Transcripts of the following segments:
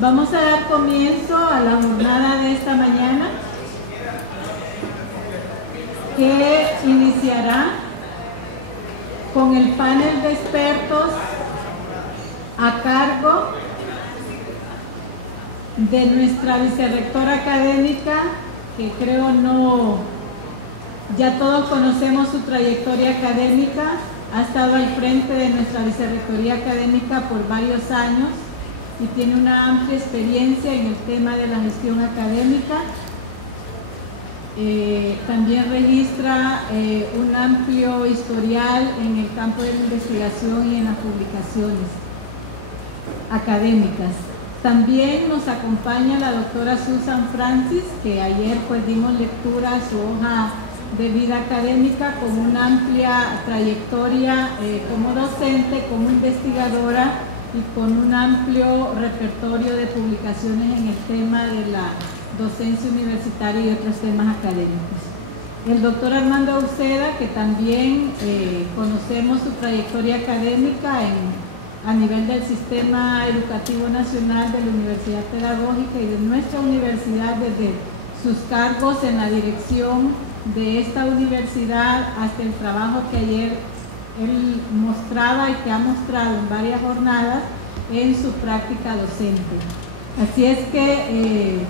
Vamos a dar comienzo a la jornada de esta mañana, que iniciará con el panel de expertos a cargo de nuestra vicerrectora académica, que creo ya todos conocemos su trayectoria académica. Ha estado al frente de nuestra vicerrectoría académica por varios años y tiene una amplia experiencia en el tema de la gestión académica. También registra un amplio historial en el campo de la investigación y en las publicaciones académicas. También nos acompaña la doctora Susan Francis, que ayer pues dimos lectura a su hoja de vida académica, con una amplia trayectoria como docente, como investigadora y con un amplio repertorio de publicaciones en el tema de la docencia universitaria y otros temas académicos. El doctor Armando Uceda, que también conocemos su trayectoria académica a nivel del Sistema Educativo Nacional, de la Universidad Pedagógica y de nuestra universidad, desde sus cargos en la dirección de esta universidad hasta el trabajo que ayer él mostraba y que ha mostrado en varias jornadas en su práctica docente. Así es que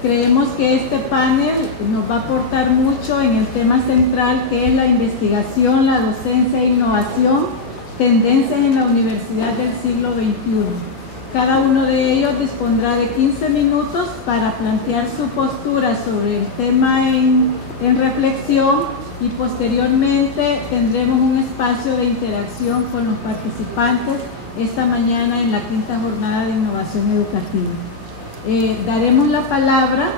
creemos que este panel nos va a aportar mucho en el tema central, que es la investigación, la docencia e innovación, tendencias en la universidad del siglo XXI. Cada uno de ellos dispondrá de 15 minutos para plantear su postura sobre el tema en reflexión, y posteriormente tendremos un espacio de interacción con los participantes esta mañana en la quinta jornada de innovación educativa. Daremos la palabra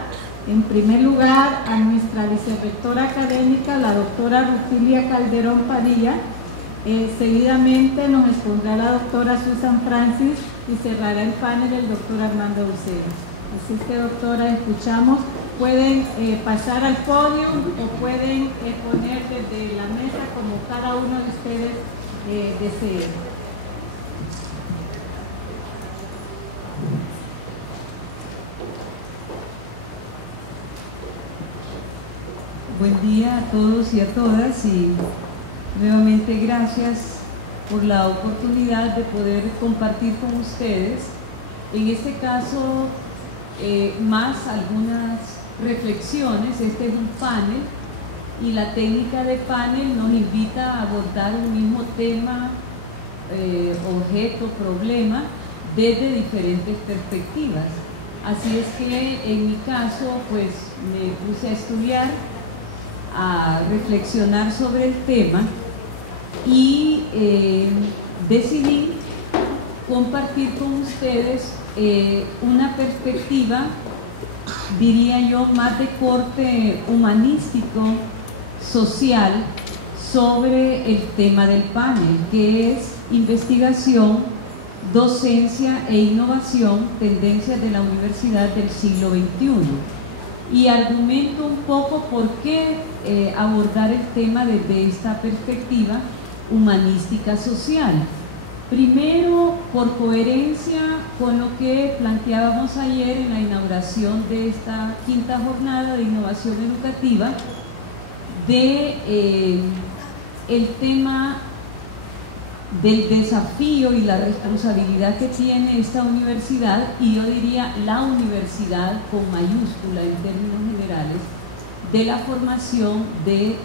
en primer lugar a nuestra vicerrectora académica, la doctora Rufilia Calderón Padilla. Seguidamente nos expondrá la doctora Susan Francis y cerrará el panel el doctor Armando Uceda. Así que, doctora, escuchamos. Pueden pasar al podio o pueden exponer desde la mesa, como cada uno de ustedes desee. Buen día a todos y a todas, y nuevamente gracias por la oportunidad de poder compartir con ustedes, en este caso, más algunas reflexiones. Este es un panel y la técnica de panel nos invita a abordar un mismo tema, objeto, problema, desde diferentes perspectivas. Así es que en mi caso pues me puse a estudiar, a reflexionar sobre el tema y decidí compartir con ustedes una perspectiva, diría yo, más de corte humanístico, social, sobre el tema del panel, que es investigación, docencia e innovación, tendencias de la universidad del siglo XXI. Y argumento un poco por qué abordar el tema desde esta perspectiva humanística social. Primero, por coherencia con lo que planteábamos ayer en la inauguración de esta quinta jornada de innovación educativa, el tema del desafío y la responsabilidad que tiene esta universidad, y yo diría la universidad con mayúscula en términos generales, de la formación de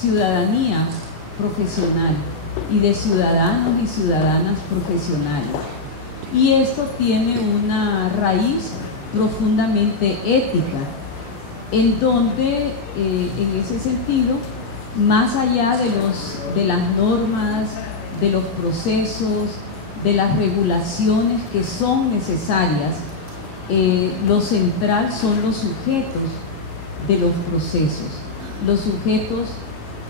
ciudadanía profesional y de ciudadanos y ciudadanas profesionales. Y esto tiene una raíz profundamente ética, en donde, en ese sentido, más allá de las normas, de los procesos, de las regulaciones que son necesarias, lo central son los sujetos de los procesos, los sujetos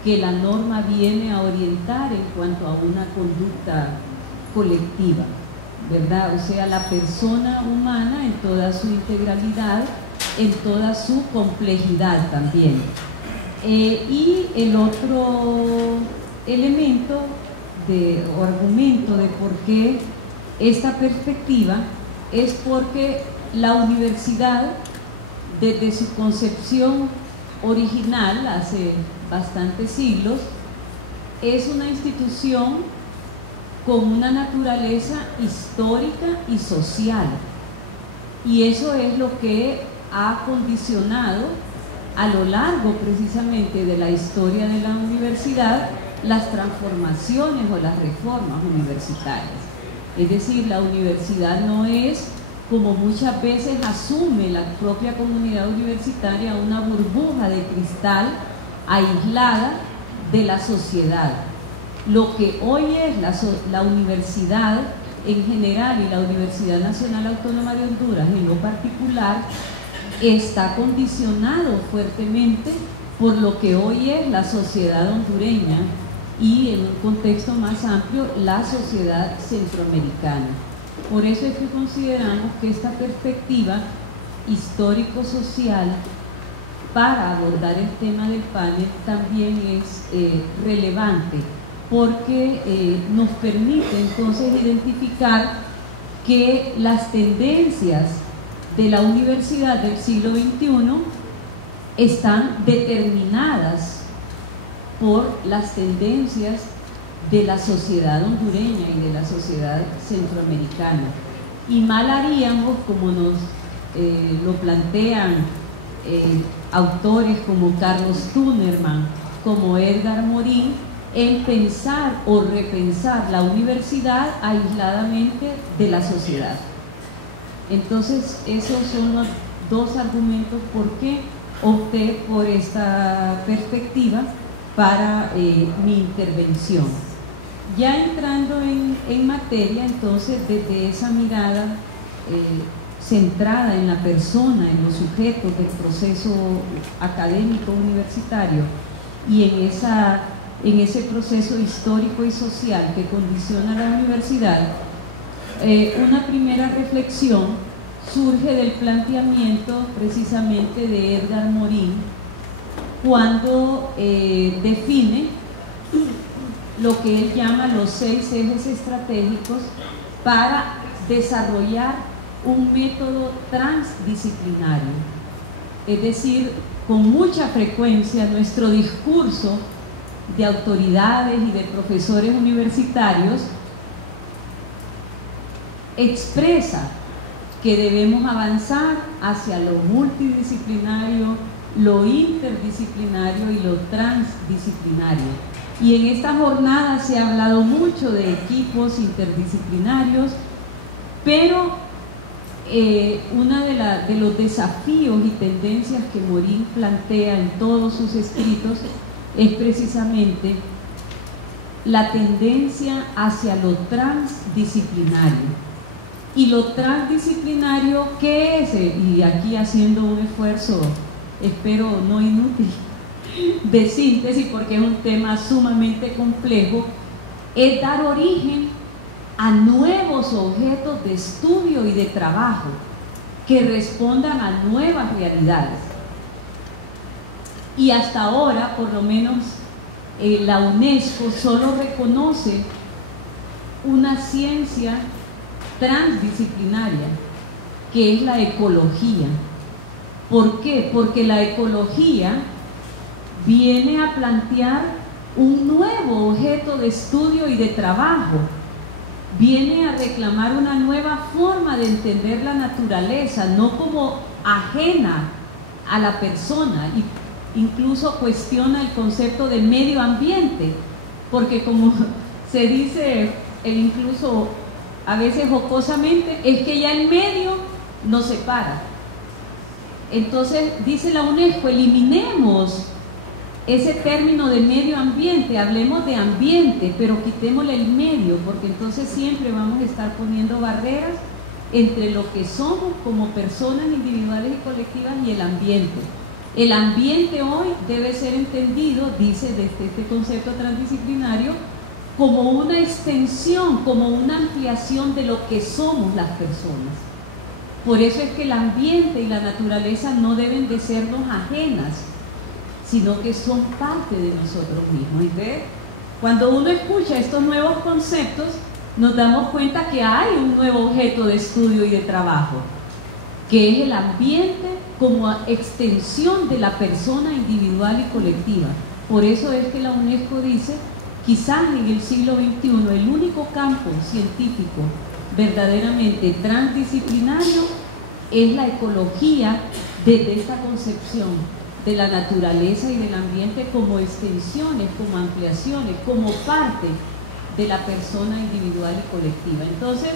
que la norma viene a orientar en cuanto a una conducta colectiva, ¿verdad? O sea, la persona humana en toda su integralidad, en toda su complejidad también. Y el otro elemento o argumento de por qué esta perspectiva es porque la universidad, desde su concepción original, hace bastantes siglos, es una institución con una naturaleza histórica y social. Y eso es lo que ha condicionado a lo largo precisamente de la historia de la universidad las transformaciones o las reformas universitarias. Es decir, la universidad no es, como muchas veces asume la propia comunidad universitaria, una burbuja de cristal aislada de la sociedad. Lo que hoy es la universidad en general y la Universidad Nacional Autónoma de Honduras en lo particular está condicionado fuertemente por lo que hoy es la sociedad hondureña y, en un contexto más amplio, la sociedad centroamericana. Por eso es que consideramos que esta perspectiva histórico-social para abordar el tema del panel también es relevante, porque nos permite entonces identificar que las tendencias de la universidad del siglo XXI están determinadas por las tendencias de la sociedad hondureña y de la sociedad centroamericana. Y mal haríamos, como nos lo plantean autores como Carlos Tunerman, como Edgar Morin, en pensar o repensar la universidad aisladamente de la sociedad. Entonces, esos son los dos argumentos por qué opté por esta perspectiva para mi intervención. Ya entrando en materia, entonces, desde esa mirada centrada en la persona, en los sujetos del proceso académico universitario y en ese proceso histórico y social que condiciona la universidad, una primera reflexión surge del planteamiento precisamente de Edgar Morin cuando define lo que él llama los 6 ejes estratégicos para desarrollar un método transdisciplinario. Es decir, con mucha frecuencia nuestro discurso de autoridades y de profesores universitarios expresa que debemos avanzar hacia lo multidisciplinario, lo interdisciplinario y lo transdisciplinario. Y en esta jornada se ha hablado mucho de equipos interdisciplinarios, pero uno de los desafíos y tendencias que Morin plantea en todos sus escritos es precisamente la tendencia hacia lo transdisciplinario. Y lo transdisciplinario, ¿qué es? Y aquí haciendo un esfuerzo, espero no inútil, de síntesis, porque es un tema sumamente complejo, es dar origen a nuevos objetos de estudio y de trabajo que respondan a nuevas realidades. Y hasta ahora, por lo menos, la UNESCO solo reconoce una ciencia transdisciplinaria, que es la ecología. ¿Por qué? Porque la ecología viene a plantear un nuevo objeto de estudio y de trabajo, viene a reclamar una nueva forma de entender la naturaleza, no como ajena a la persona, y incluso cuestiona el concepto de medio ambiente, porque como se dice incluso a veces jocosamente, es que ya el medio nos separa. Entonces dice la UNESCO, eliminemos ese término de medio ambiente, hablemos de ambiente, pero quitémosle el medio, porque entonces siempre vamos a estar poniendo barreras entre lo que somos como personas individuales y colectivas y el ambiente. El ambiente hoy debe ser entendido, dice desde este concepto transdisciplinario, como una extensión, como una ampliación de lo que somos las personas. Por eso es que el ambiente y la naturaleza no deben de sernos ajenas, sino que son parte de nosotros mismos. Entonces, cuando uno escucha estos nuevos conceptos, nos damos cuenta que hay un nuevo objeto de estudio y de trabajo. que es el ambiente como extensión de la persona individual y colectiva. Por eso es que la UNESCO dice, quizás en el siglo XXI el único campo científico verdaderamente transdisciplinario es la ecología, desde esta concepción de la naturaleza y del ambiente como extensiones, como ampliaciones, como parte de la persona individual y colectiva. Entonces,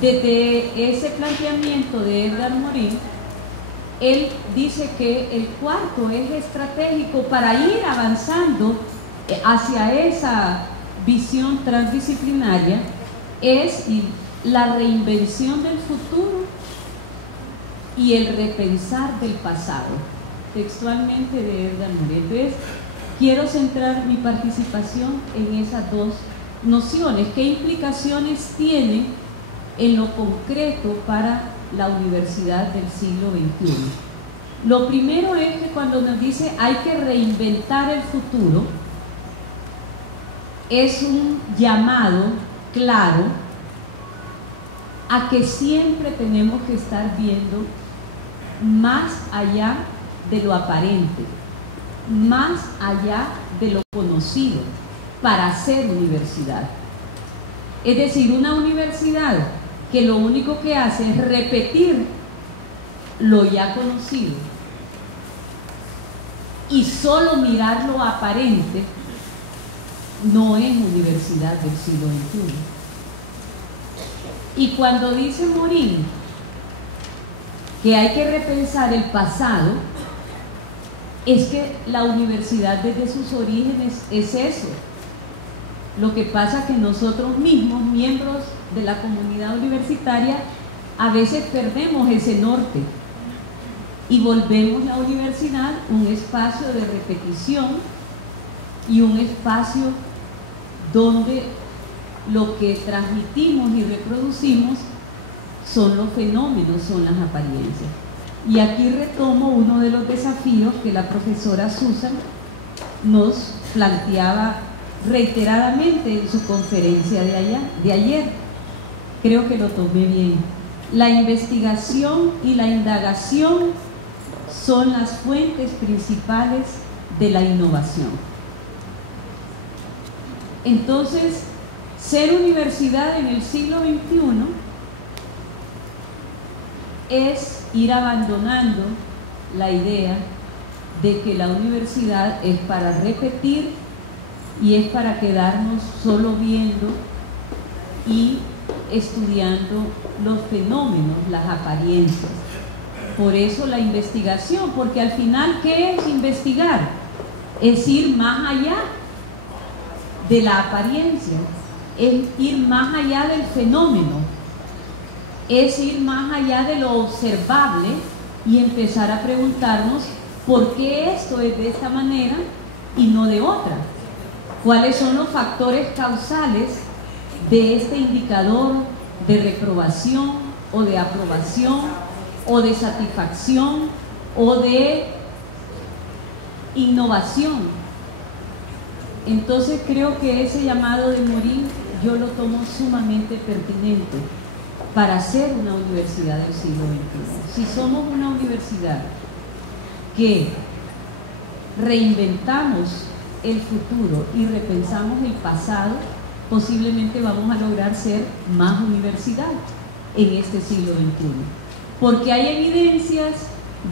desde ese planteamiento de Edgar Morin, él dice que el cuarto eje estratégico para ir avanzando hacia esa visión transdisciplinaria es la reinvención del futuro y el repensar del pasado, textualmente de Edgar Morin. Entonces, quiero centrar mi participación en esas dos nociones. ¿Qué implicaciones tienen en lo concreto para la universidad del siglo XXI? Lo primero es que cuando nos dice hay que reinventar el futuro, es un llamado claro a que siempre tenemos que estar viendo más allá de lo aparente, más allá de lo conocido, para ser universidad. Es decir, una universidad que lo único que hace es repetir lo ya conocido y solo mirar lo aparente, no es universidad del siglo XXI. Y cuando dice Morin que hay que repensar el pasado, es que la universidad desde sus orígenes es eso. Lo que pasa es que nosotros mismos, miembros de la comunidad universitaria, a veces perdemos ese norte y volvemos la universidad un espacio de repetición y un espacio donde lo que transmitimos y reproducimos son los fenómenos, son las apariencias. Y aquí retomo uno de los desafíos que la profesora Susan nos planteaba reiteradamente en su conferencia de ayer. Creo que lo tomé bien. La investigación y la indagación son las fuentes principales de la innovación. Entonces, ser universidad en el siglo XXI es ir abandonando la idea de que la universidad es para repetir y es para quedarnos solo viendo y estudiando los fenómenos, las apariencias. Por eso la investigación, porque al final, ¿qué es investigar? Es ir más allá de la apariencia, es ir más allá del fenómeno, es ir más allá de lo observable y empezar a preguntarnos por qué esto es de esta manera y no de otra. ¿Cuáles son los factores causales de este indicador de reprobación o de aprobación o de satisfacción o de innovación? Entonces creo que ese llamado de Morin yo lo tomo sumamente pertinente para ser una universidad del siglo XXI. Si somos una universidad que reinventamos el futuro y repensamos el pasado, posiblemente vamos a lograr ser más universidad en este siglo XXI. Porque hay evidencias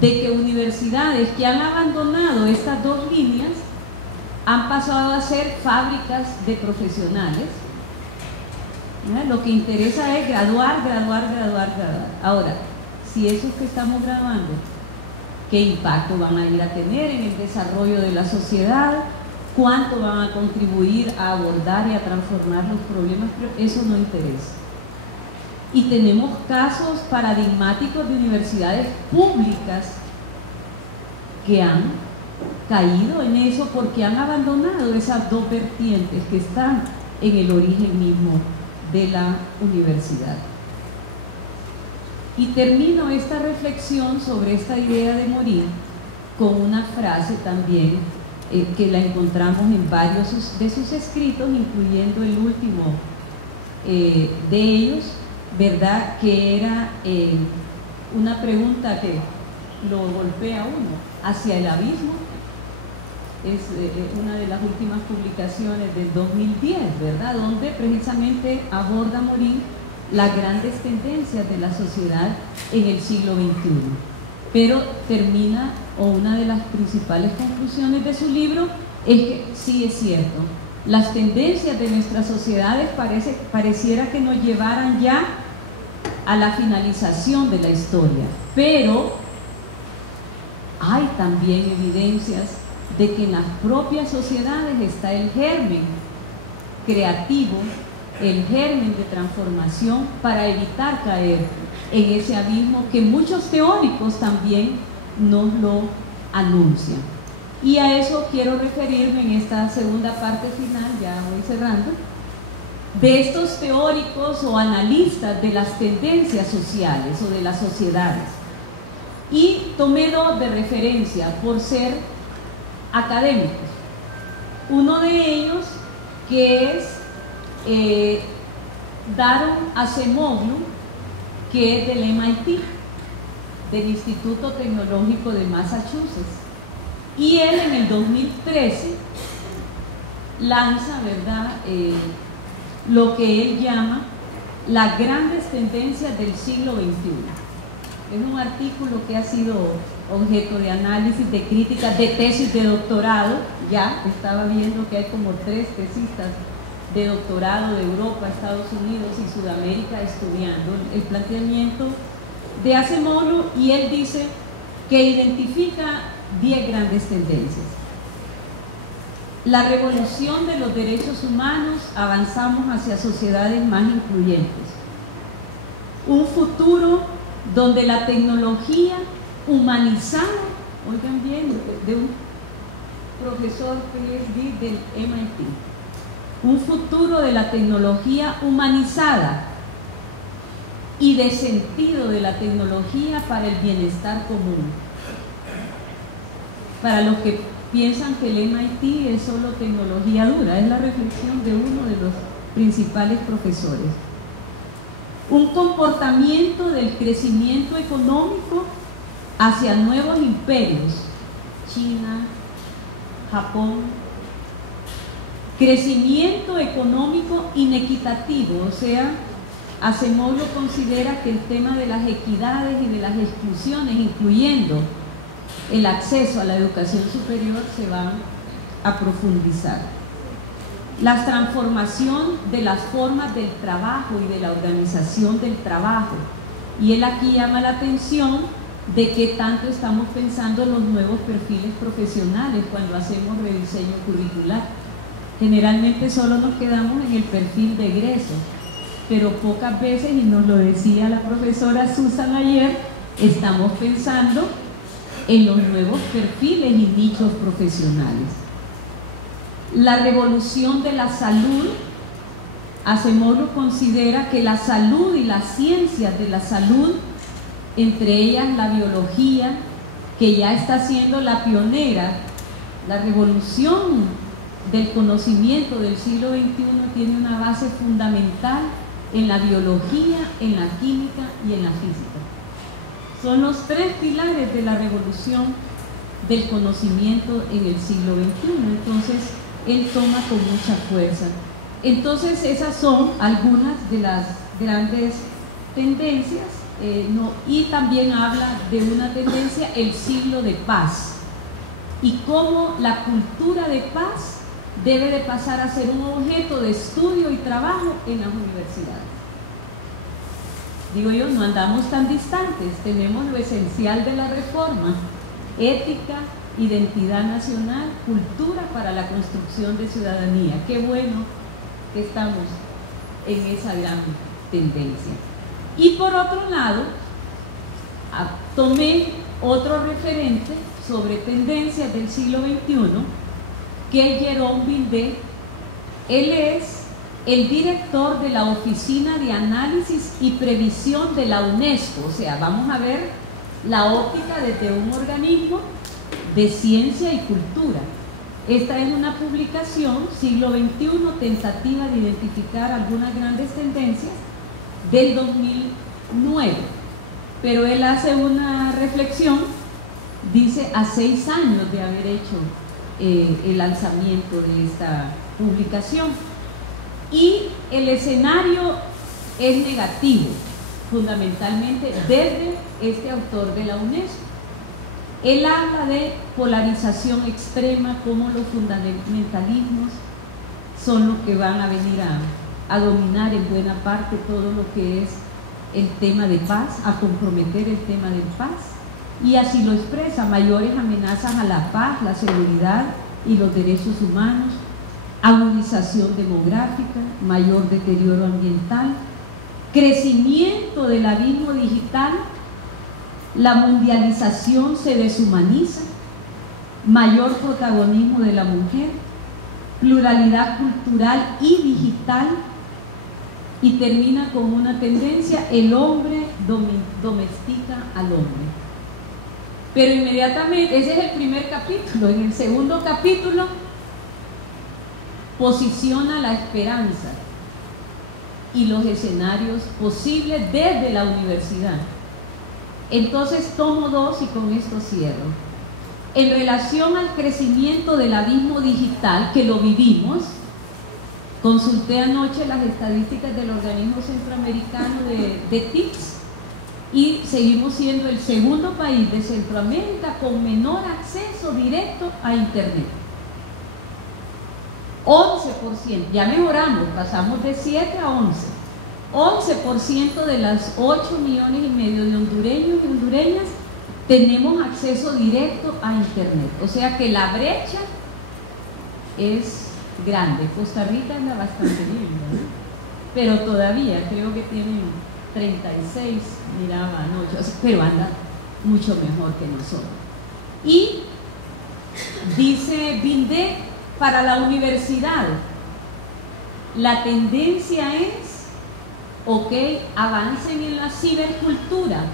de que universidades que han abandonado estas dos líneas han pasado a ser fábricas de profesionales. Lo que interesa es graduar. Ahora, si esos que estamos graduando, ¿qué impacto van a ir a tener en el desarrollo de la sociedad? ¿Cuánto van a contribuir a abordar y a transformar los problemas? Pero eso no interesa. Y tenemos casos paradigmáticos de universidades públicas que han caído en eso porque han abandonado esas dos vertientes que están en el origen mismo de la universidad. Y termino esta reflexión sobre esta idea de Morin con una frase también que la encontramos en varios de sus escritos, incluyendo el último de ellos, ¿verdad? Que era una pregunta que lo golpea a uno, hacia el abismo. Es una de las últimas publicaciones del 2010, ¿verdad? Donde precisamente aborda Morin las grandes tendencias de la sociedad en el siglo XXI. Pero termina, o una de las principales conclusiones de su libro, es que sí es cierto, las tendencias de nuestras sociedades pareciera que nos llevaran ya a la finalización de la historia, pero hay también evidencias de que en las propias sociedades está el germen creativo, el germen de transformación para evitar caer en ese abismo que muchos teóricos también nos lo anuncian. Y a eso quiero referirme en esta segunda parte final, ya voy cerrando, de estos teóricos o analistas de las tendencias sociales o de las sociedades. Y tomé dos de referencia por ser académicos. Uno de ellos, que es Daron Acemoglu, que es del MIT, del Instituto Tecnológico de Massachusetts. Y él en el 2013 lanza, ¿verdad?, lo que él llama las grandes tendencias del siglo XXI. Es un artículo que ha sido objeto de análisis, de crítica, de tesis de doctorado. Ya estaba viendo que hay como 3 tesistas de doctorado de Europa, Estados Unidos y Sudamérica estudiando el planteamiento de Acemoglu, y él dice que identifica 10 grandes tendencias. La revolución de los derechos humanos, avanzamos hacia sociedades más incluyentes. Un futuro donde la tecnología humanizada, oigan bien, de un profesor PhD del MIT, un futuro de la tecnología humanizada y de sentido de la tecnología para el bienestar común. Para los que piensan que el MIT es solo tecnología dura, es la reflexión de uno de los principales profesores. Un comportamiento del crecimiento económico hacia nuevos imperios, China, Japón. Crecimiento económico inequitativo, o sea, Acemoglu considera que el tema de las equidades y de las exclusiones, incluyendo el acceso a la educación superior, se van a profundizar. La transformación de las formas del trabajo y de la organización del trabajo. Y él aquí llama la atención de qué tanto estamos pensando en los nuevos perfiles profesionales cuando hacemos rediseño curricular. Generalmente solo nos quedamos en el perfil de egreso, pero pocas veces, y nos lo decía la profesora Susan ayer, estamos pensando en los nuevos perfiles y nichos profesionales. La revolución de la salud. Acemoglu considera que la salud y las ciencias de la salud, entre ellas la biología, que ya está siendo la pionera, la revolución del conocimiento del siglo XXI, tiene una base fundamental en la biología, en la química y en la física. Son los 3 pilares de la revolución del conocimiento en el siglo XXI. Entonces, él toma con mucha fuerza. Entonces, esas son algunas de las grandes tendencias, y también habla de una tendencia, el siglo de paz, y cómo la cultura de paz debe de pasar a ser un objeto de estudio y trabajo en las universidades. Digo yo, no andamos tan distantes, tenemos lo esencial de la reforma: ética, identidad nacional, cultura para la construcción de ciudadanía. Qué bueno que estamos en esa gran tendencia. Y por otro lado, tomé otro referente sobre tendencias del siglo XXI, que es Jérôme Bildet. Él es el director de la Oficina de Análisis y Previsión de la UNESCO. O sea, vamos a ver la óptica desde un organismo de ciencia y cultura. Esta es una publicación, siglo XXI, tentativa de identificar algunas grandes tendencias, del 2009. pero él hace una reflexión, dice a 6 años de haber hecho el lanzamiento de esta publicación, y el escenario es negativo, fundamentalmente desde este autor de la UNESCO. Él habla de polarización extrema, como los fundamentalismos son los que van a venir a dominar en buena parte todo lo que es el tema de paz, a comprometer el tema de paz, y así lo expresa: mayores amenazas a la paz, la seguridad y los derechos humanos, agudización demográfica, mayor deterioro ambiental, crecimiento del abismo digital, la mundialización se deshumaniza, mayor protagonismo de la mujer, pluralidad cultural y digital, y termina con una tendencia: el hombre domestica al hombre. Pero inmediatamente, ese es el primer capítulo. En el segundo capítulo posiciona la esperanza y los escenarios posibles desde la universidad. Entonces tomo 2 y con esto cierro. En relación al crecimiento del abismo digital, que lo vivimos, consulté anoche las estadísticas del organismo centroamericano de TICS, y seguimos siendo el segundo país de Centroamérica con menor acceso directo a Internet. 11%, ya mejoramos, pasamos de 7 a 11. 11% de las 8,5 millones de hondureños y hondureñas tenemos acceso directo a Internet. O sea que la brecha es grande. Costa Rica anda bastante bien, ¿no? Pero todavía creo que tienen 36, miraba anoche, pero anda mucho mejor que nosotros. Y dice BINDEC, para la universidad la tendencia es: ok, avancen en la cibercultura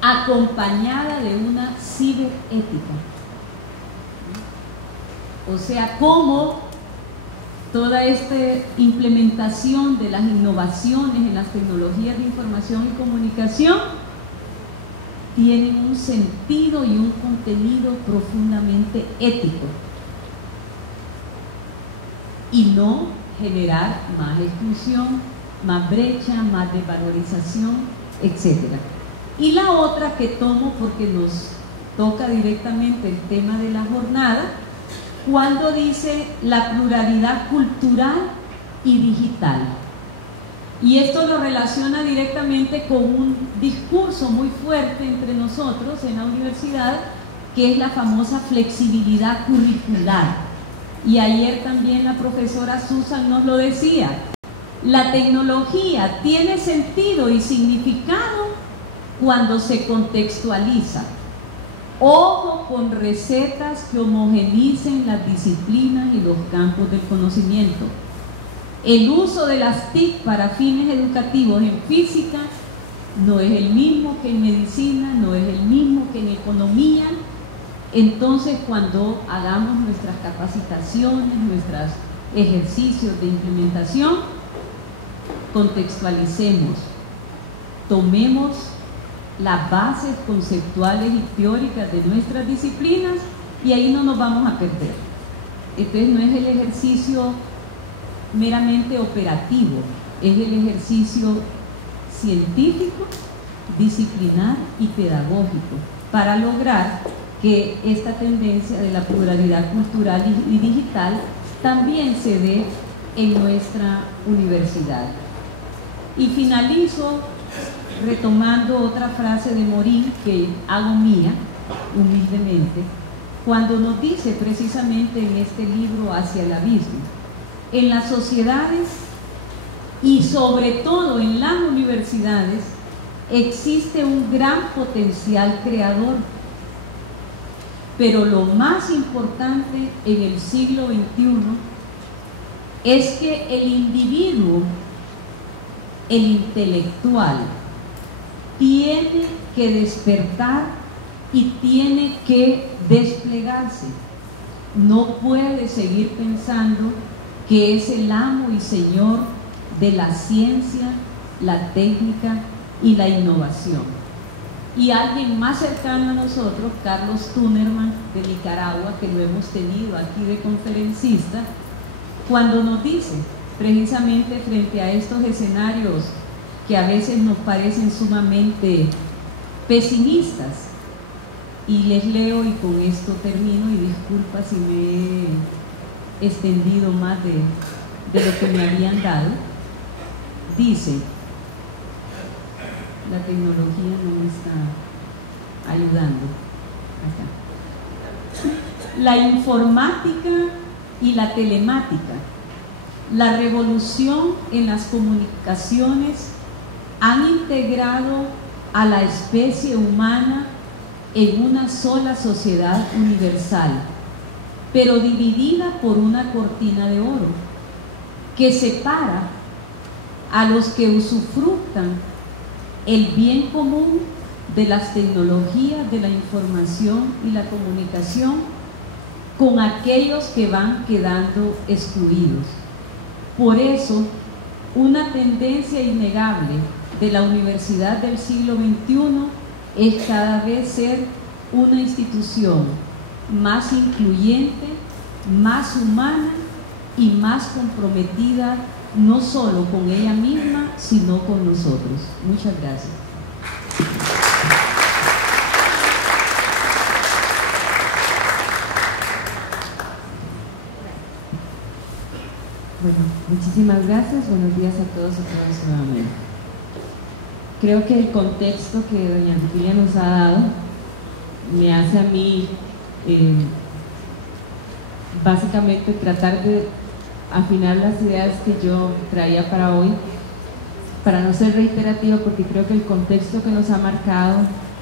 acompañada de una ciberética. O sea, cómo toda esta implementación de las innovaciones en las tecnologías de información y comunicación tienen un sentido y un contenido profundamente ético, y no generar más exclusión, más brecha, más desvalorización, etc. Y la otra que tomo, porque nos toca directamente el tema de la jornada, cuando dice la pluralidad cultural y digital. Y esto lo relaciona directamente con un discurso muy fuerte entre nosotros en la universidad, que es la famosa flexibilidad curricular. Y ayer también la profesora Susan nos lo decía: la tecnología tiene sentido y significado cuando se contextualiza. Ojo con recetas que homogenicen las disciplinas y los campos del conocimiento. El uso de las TIC para fines educativos en física no es el mismo que en medicina, no es el mismo que en economía. Entonces, cuando hagamos nuestras capacitaciones, nuestros ejercicios de implementación, contextualicemos, tomemos las bases conceptuales y teóricas de nuestras disciplinas, y ahí no nos vamos a perder. Entonces no es el ejercicio meramente operativo, es el ejercicio científico, disciplinar y pedagógico, para lograr que esta tendencia de la pluralidad cultural y digital también se dé en nuestra universidad. Y finalizo retomando otra frase de Morín que hago mía humildemente, cuando nos dice precisamente en este libro Hacia el abismo: en las sociedades y sobre todo en las universidades existe un gran potencial creador, pero lo más importante en el siglo XXI es que el individuo, el intelectual, tiene que despertar y tiene que desplegarse. No puede seguir pensando que es el amo y señor de la ciencia, la técnica y la innovación. Y alguien más cercano a nosotros, Carlos Tunerman de Nicaragua, que lo hemos tenido aquí de conferencista, cuando nos dice, precisamente frente a estos escenarios que a veces nos parecen sumamente pesimistas, y les leo y con esto termino, y disculpa si me he extendido más de lo que me habían dado. Dice, la tecnología no me está ayudando. Acá. La informática y la telemática, la revolución en las comunicaciones han integrado a la especie humana en una sola sociedad universal, pero dividida por una cortina de oro que separa a los que usufructan el bien común de las tecnologías de la información y la comunicación con aquellos que van quedando excluidos. Por eso, una tendencia innegable de la Universidad del siglo XXI es cada vez ser una institución más incluyente, más humana y más comprometida no solo con ella misma, sino con nosotros. Muchas gracias. Bueno, muchísimas gracias. Buenos días a todos y todas nuevamente. Creo que el contexto que doña Virgilia nos ha dado me hace a mí básicamente tratar de afinar las ideas que yo traía para hoy, para no ser reiterativa, porque creo que el contexto que nos ha marcado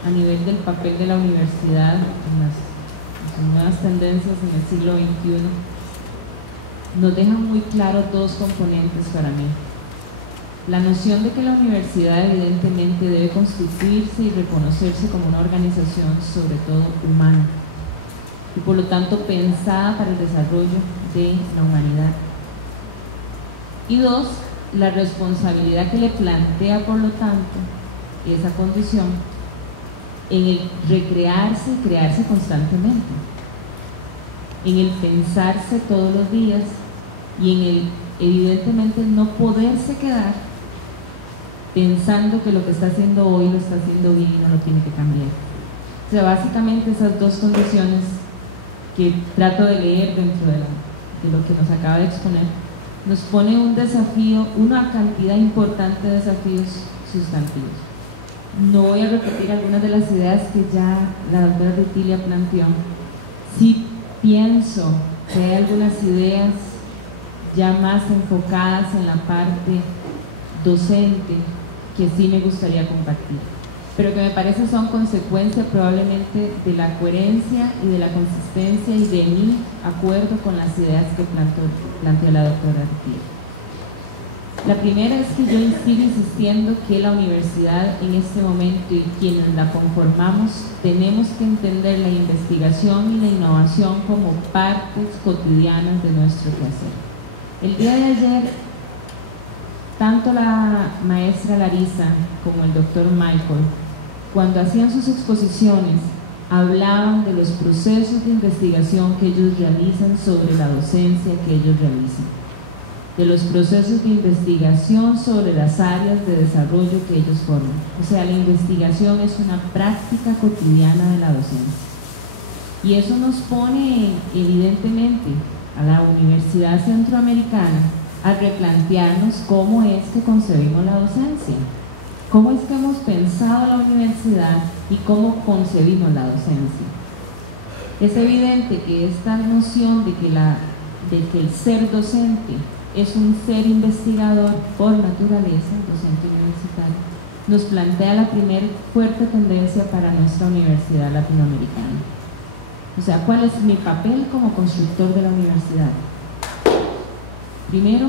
a nivel del papel de la universidad en las nuevas tendencias en el siglo XXI nos deja muy claro dos componentes para mí. La noción de que la universidad evidentemente debe constituirse y reconocerse como una organización sobre todo humana y por lo tanto pensada para el desarrollo de la humanidad. Y dos, la responsabilidad que le plantea por lo tanto esa condición en el recrearse y crearse constantemente, en el pensarse todos los días y en el evidentemente no poderse quedar pensando que lo que está haciendo hoy lo está haciendo bien y no lo tiene que cambiar. O sea, básicamente esas dos condiciones que trato de leer dentro de lo que nos acaba de exponer, nos pone un desafío, una cantidad importante de desafíos sustantivos. No voy a repetir algunas de las ideas que ya la doctora Rutilia planteó. Sí pienso que hay algunas ideas ya más enfocadas en la parte docente que sí me gustaría compartir, pero que me parece son consecuencia probablemente de la coherencia y de la consistencia y de mi acuerdo con las ideas que planteó la doctora Rutilia. La primera es que yo sigo insistiendo que la universidad en este momento y quienes la conformamos tenemos que entender la investigación y la innovación como partes cotidianas de nuestro quehacer. El día de ayer, tanto la maestra Larisa como el doctor Michael, cuando hacían sus exposiciones, hablaban de los procesos de investigación que ellos realizan sobre la docencia que ellos realizan, de los procesos de investigación sobre las áreas de desarrollo que ellos forman. O sea, la investigación es una práctica cotidiana de la docencia. Y eso nos pone, evidentemente, a la Universidad Centroamericana a replantearnos cómo es que concebimos la docencia, cómo es que hemos pensado la universidad y cómo concebimos la docencia. Es evidente que esta noción de que el ser docente es un ser investigador por naturaleza, docente universitario, nos plantea la primera fuerte tendencia para nuestra universidad latinoamericana. O sea, ¿cuál es mi papel como constructor de la universidad? Primero,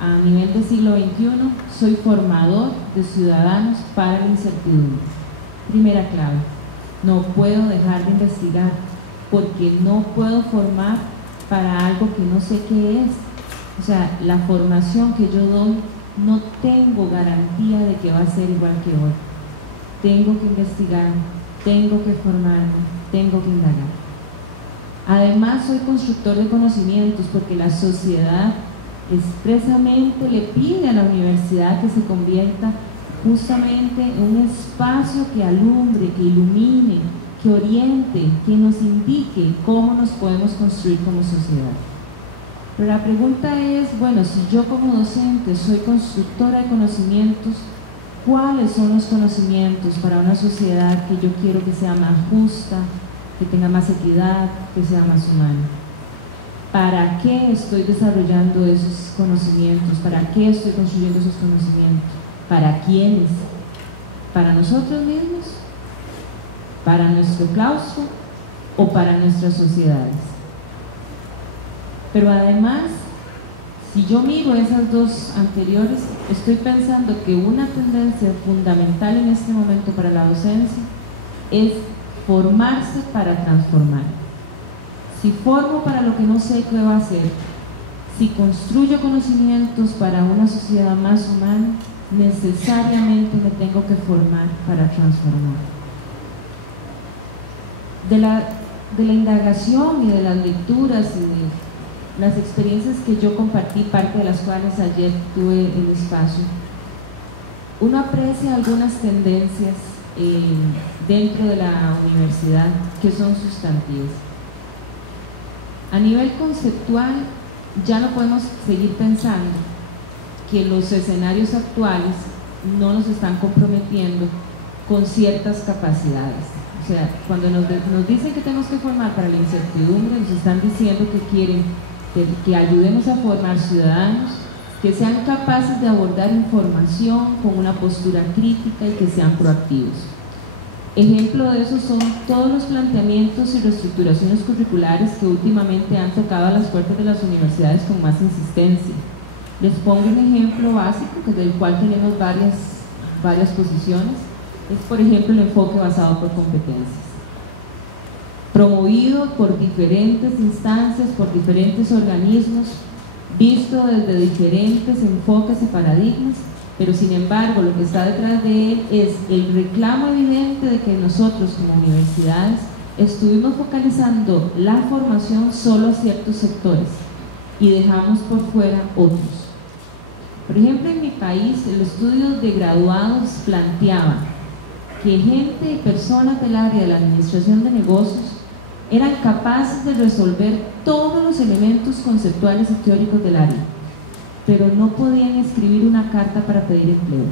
a nivel del siglo XXI, soy formador de ciudadanos para la incertidumbre. Primera clave, no puedo dejar de investigar porque no puedo formar para algo que no sé qué es. O sea, la formación que yo doy no tengo garantía de que va a ser igual que hoy. Tengo que investigar, tengo que formarme, tengo que indagar. Además, soy constructor de conocimientos porque la sociedad expresamente le pide a la universidad que se convierta justamente en un espacio que alumbre, que ilumine, que oriente, que nos indique cómo nos podemos construir como sociedad. Pero la pregunta es, bueno, si yo como docente soy constructora de conocimientos, ¿cuáles son los conocimientos para una sociedad que yo quiero que sea más justa, que tenga más equidad, que sea más humana? ¿Para qué estoy desarrollando esos conocimientos? ¿Para qué estoy construyendo esos conocimientos? ¿Para quiénes? ¿Para nosotros mismos? ¿Para nuestro claustro? ¿O para nuestras sociedades? Pero además, si yo miro esas dos anteriores, estoy pensando que una tendencia fundamental en este momento para la docencia es formarse para transformar. Si formo para lo que no sé qué va a hacer, si construyo conocimientos para una sociedad más humana, necesariamente me tengo que formar para transformar. De la indagación y de las lecturas y de las experiencias que yo compartí, parte de las cuales ayer tuve el espacio, uno aprecia algunas tendencias dentro de la universidad que son sustantivas. A nivel conceptual, ya no podemos seguir pensando que los escenarios actuales no nos están comprometiendo con ciertas capacidades. O sea, cuando nos dicen que tenemos que formar para la incertidumbre, nos están diciendo que quieren que ayudemos a formar ciudadanos que sean capaces de abordar información con una postura crítica y que sean proactivos. Ejemplo de eso son todos los planteamientos y reestructuraciones curriculares que últimamente han tocado a las puertas de las universidades con más insistencia. Les pongo un ejemplo básico, del cual tenemos varias posiciones, es por ejemplo el enfoque basado por competencias. Promovido por diferentes instancias, por diferentes organismos, visto desde diferentes enfoques y paradigmas, pero sin embargo lo que está detrás de él es el reclamo evidente de que nosotros como universidades estuvimos focalizando la formación solo a ciertos sectores y dejamos por fuera otros. Por ejemplo, en mi país el estudio de graduados planteaba que gente y personas del área de la administración de negocios eran capaces de resolver todos los elementos conceptuales y teóricos del área, pero no podían escribir una carta para pedir empleo.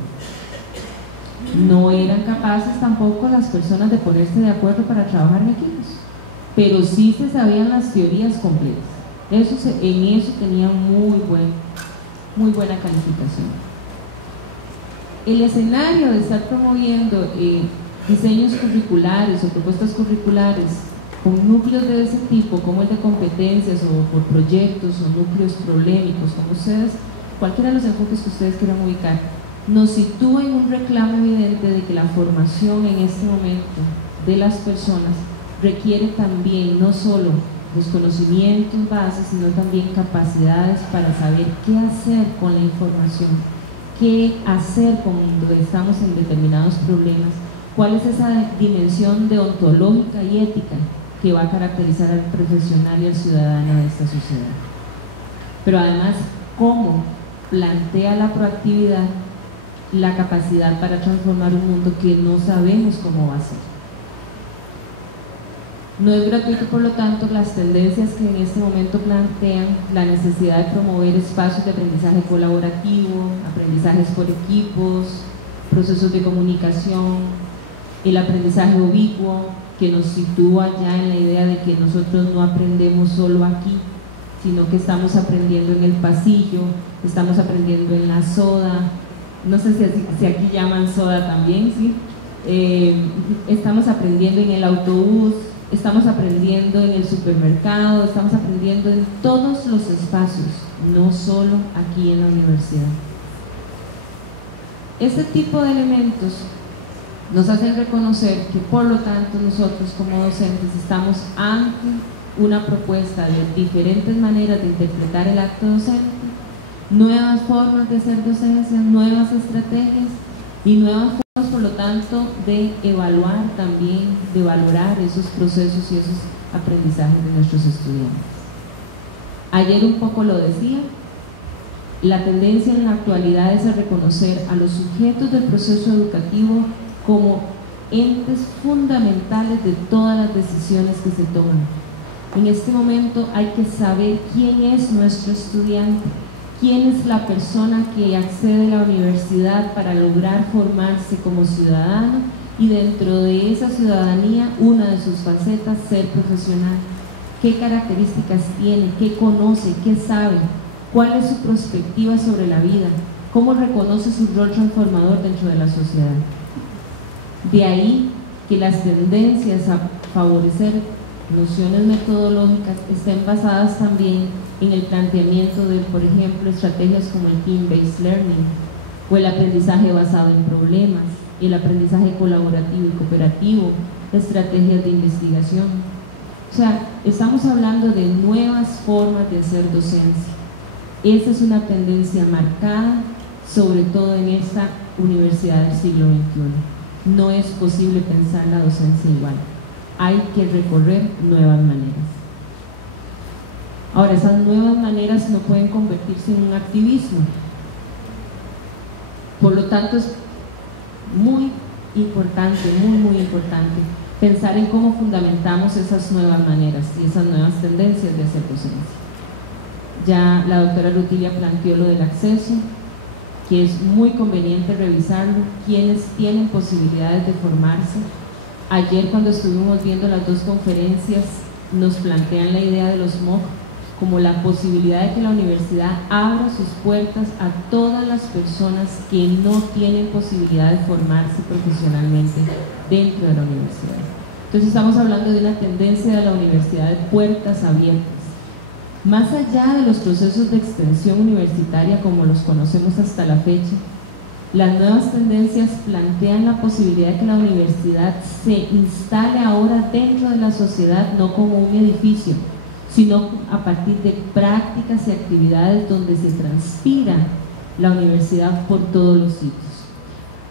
No eran capaces tampoco las personas de ponerse de acuerdo para trabajar en equipos, pero sí se sabían las teorías completas. En eso tenían muy buena calificación. El escenario de estar promoviendo diseños curriculares o propuestas curriculares con núcleos de ese tipo, como el de competencias o por proyectos o núcleos problemáticos, como cualquiera de los enfoques que ustedes quieran ubicar, nos sitúa en un reclamo evidente de que la formación en este momento de las personas requiere también no solo los conocimientos bases, sino también capacidades para saber qué hacer con la información, qué hacer cuando estamos en determinados problemas, cuál es esa dimensión deontológica y ética que va a caracterizar al profesional y al ciudadano de esta sociedad. Pero además, cómo plantea la proactividad la capacidad para transformar un mundo que no sabemos cómo va a ser. No es gratuito, por lo tanto, las tendencias que en este momento plantean la necesidad de promover espacios de aprendizaje colaborativo, aprendizajes por equipos, procesos de comunicación, el aprendizaje ubicuo, que nos sitúa ya en la idea de que nosotros no aprendemos solo aquí, sino que estamos aprendiendo en el pasillo, estamos aprendiendo en la soda, no sé si aquí llaman soda también, ¿sí? Estamos aprendiendo en el autobús, estamos aprendiendo en el supermercado, estamos aprendiendo en todos los espacios, no solo aquí en la universidad. Este tipo de elementos nos hacen reconocer que por lo tanto nosotros como docentes estamos ante una propuesta de diferentes maneras de interpretar el acto docente, nuevas formas de hacer docencia, nuevas estrategias y nuevas formas, por lo tanto, de evaluar también, de valorar esos procesos y esos aprendizajes de nuestros estudiantes. Ayer un poco lo decía, la tendencia en la actualidad es a reconocer a los sujetos del proceso educativo como entes fundamentales de todas las decisiones que se toman. En este momento hay que saber quién es nuestro estudiante, quién es la persona que accede a la universidad para lograr formarse como ciudadano y dentro de esa ciudadanía una de sus facetas ser profesional. ¿Qué características tiene? ¿Qué conoce? ¿Qué sabe? ¿Cuál es su perspectiva sobre la vida? ¿Cómo reconoce su rol transformador dentro de la sociedad? De ahí que las tendencias a favorecer nociones metodológicas estén basadas también en el planteamiento de, por ejemplo, estrategias como el Team-Based Learning o el aprendizaje basado en problemas, el aprendizaje colaborativo y cooperativo, estrategias de investigación. O sea, estamos hablando de nuevas formas de hacer docencia. Esa es una tendencia marcada, sobre todo en esta universidad del siglo XXI. No es posible pensar la docencia igual. Hay que recorrer nuevas maneras. Ahora, esas nuevas maneras no pueden convertirse en un activismo. Por lo tanto, es muy importante, muy importante pensar en cómo fundamentamos esas nuevas maneras y esas nuevas tendencias de hacer docencia. Ya la doctora Rutilia planteó lo del acceso, que es muy conveniente revisarlo, quienes tienen posibilidades de formarse. Ayer, cuando estuvimos viendo las dos conferencias, nos plantean la idea de los MOOC como la posibilidad de que la universidad abra sus puertas a todas las personas que no tienen posibilidad de formarse profesionalmente dentro de la universidad. Entonces estamos hablando de una tendencia de la universidad de puertas abiertas. Más allá de los procesos de extensión universitaria como los conocemos hasta la fecha, las nuevas tendencias plantean la posibilidad de que la universidad se instale ahora dentro de la sociedad, no como un edificio, sino a partir de prácticas y actividades donde se transpira la universidad por todos los sitios.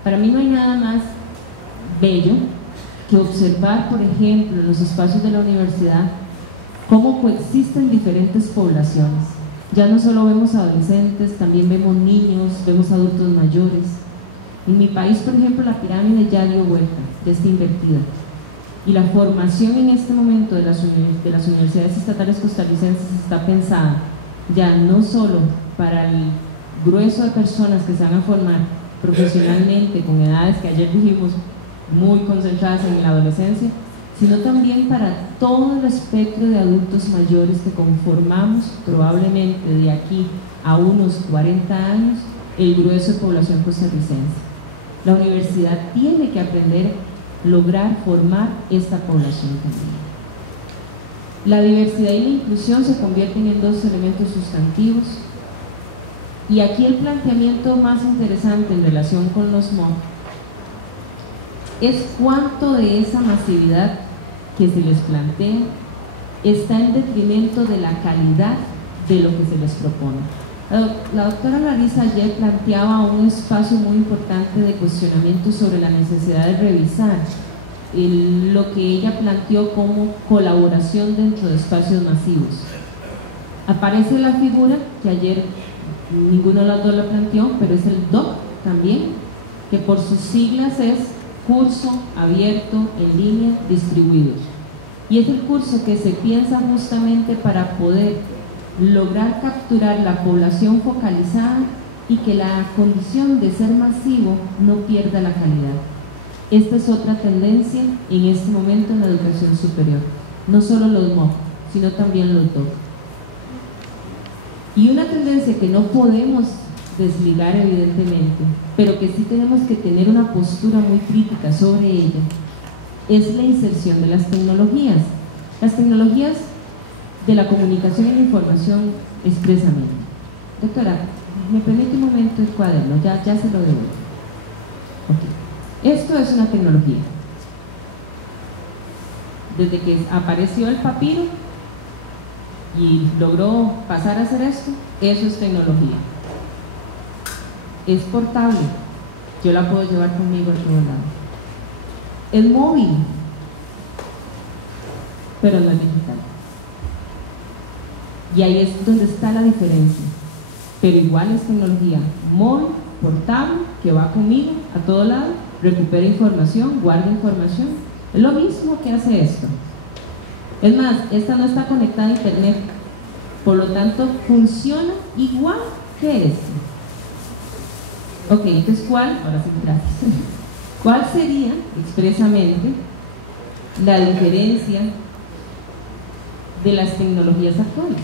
Para mí no hay nada más bello que observar, por ejemplo, en los espacios de la universidad, cómo coexisten diferentes poblaciones. Ya no solo vemos adolescentes, también vemos niños, vemos adultos mayores. En mi país, por ejemplo, la pirámide ya dio vuelta, ya está invertida. Y la formación en este momento de las universidades estatales costarricenses está pensada ya no solo para el grueso de personas que se van a formar profesionalmente con edades que ayer dijimos muy concentradas en la adolescencia, sino también para todo el espectro de adultos mayores que conformamos probablemente de aquí a unos 40 años el grueso de población costarricense. La universidad tiene que aprender a lograr formar esta población también. La diversidad y la inclusión se convierten en dos elementos sustantivos y aquí el planteamiento más interesante en relación con los MOOC es cuánto de esa masividad que se les plantea está en detrimento de la calidad de lo que se les propone. La doctora Larisa ayer planteaba un espacio muy importante de cuestionamiento sobre la necesidad de revisar lo que ella planteó como colaboración dentro de espacios masivos. Aparece la figura que ayer ninguno de los dos la planteó, pero es el DOC también, que por sus siglas es curso abierto en línea distribuido, y es el curso que se piensa justamente para poder lograr capturar la población focalizada y que la condición de ser masivo no pierda la calidad. Esta es otra tendencia en este momento en la educación superior, no solo los MOOC, sino también los DOC. Y una tendencia que no podemos desligar evidentemente, pero que sí tenemos que tener una postura muy crítica sobre ella, es la inserción de las tecnologías de la comunicación y la información expresamente. Doctora, ¿me permite un momento el cuaderno? Ya se lo devuelvo. Okay. Esto es una tecnología. Desde que apareció el papiro y logró pasar a hacer esto, eso es tecnología. es portable, yo la puedo llevar conmigo a todo lado. Es móvil, pero no es digital. Y ahí es donde está la diferencia. Pero igual es tecnología móvil, portable, que va conmigo a todo lado, recupera información, guarda información. Es lo mismo que hace esto. Es más, esta no está conectada a internet, por lo tanto funciona igual que esto. Ok, entonces ¿cuál? Ahora sí, gracias. ¿Cuál sería expresamente la diferencia de las tecnologías actuales?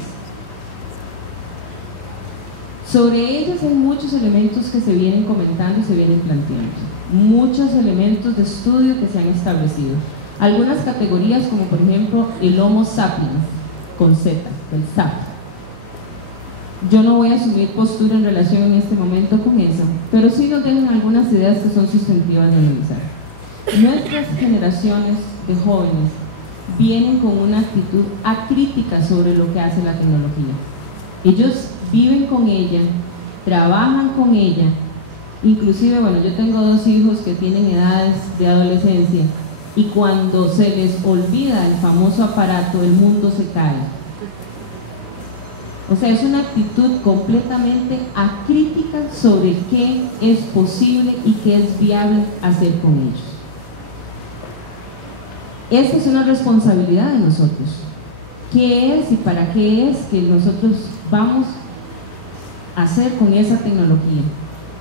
Sobre ellas hay muchos elementos que se vienen comentando y se vienen planteando, muchos elementos de estudio que se han establecido. Algunas categorías, como por ejemplo el Homo sapiens, con Z, el SAP. Yo no voy a asumir postura en relación en este momento con eso, pero sí nos dejan algunas ideas que son sustantivas de analizar. Nuestras generaciones de jóvenes vienen con una actitud acrítica sobre lo que hace la tecnología. Ellos viven con ella, trabajan con ella, inclusive, bueno, yo tengo 2 hijos que tienen edades de adolescencia y cuando se les olvida el famoso aparato, el mundo se cae. O sea, es una actitud completamente acrítica sobre qué es posible y qué es viable hacer con ellos. Esta es una responsabilidad de nosotros. ¿Qué es y para qué es que nosotros vamos a hacer con esa tecnología?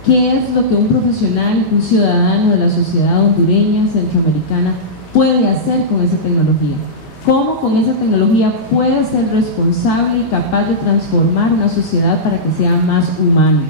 ¿Qué es lo que un profesional, un ciudadano de la sociedad hondureña, centroamericana, puede hacer con esa tecnología? ¿Cómo con esa tecnología puede ser responsable y capaz de transformar una sociedad para que sea más humana?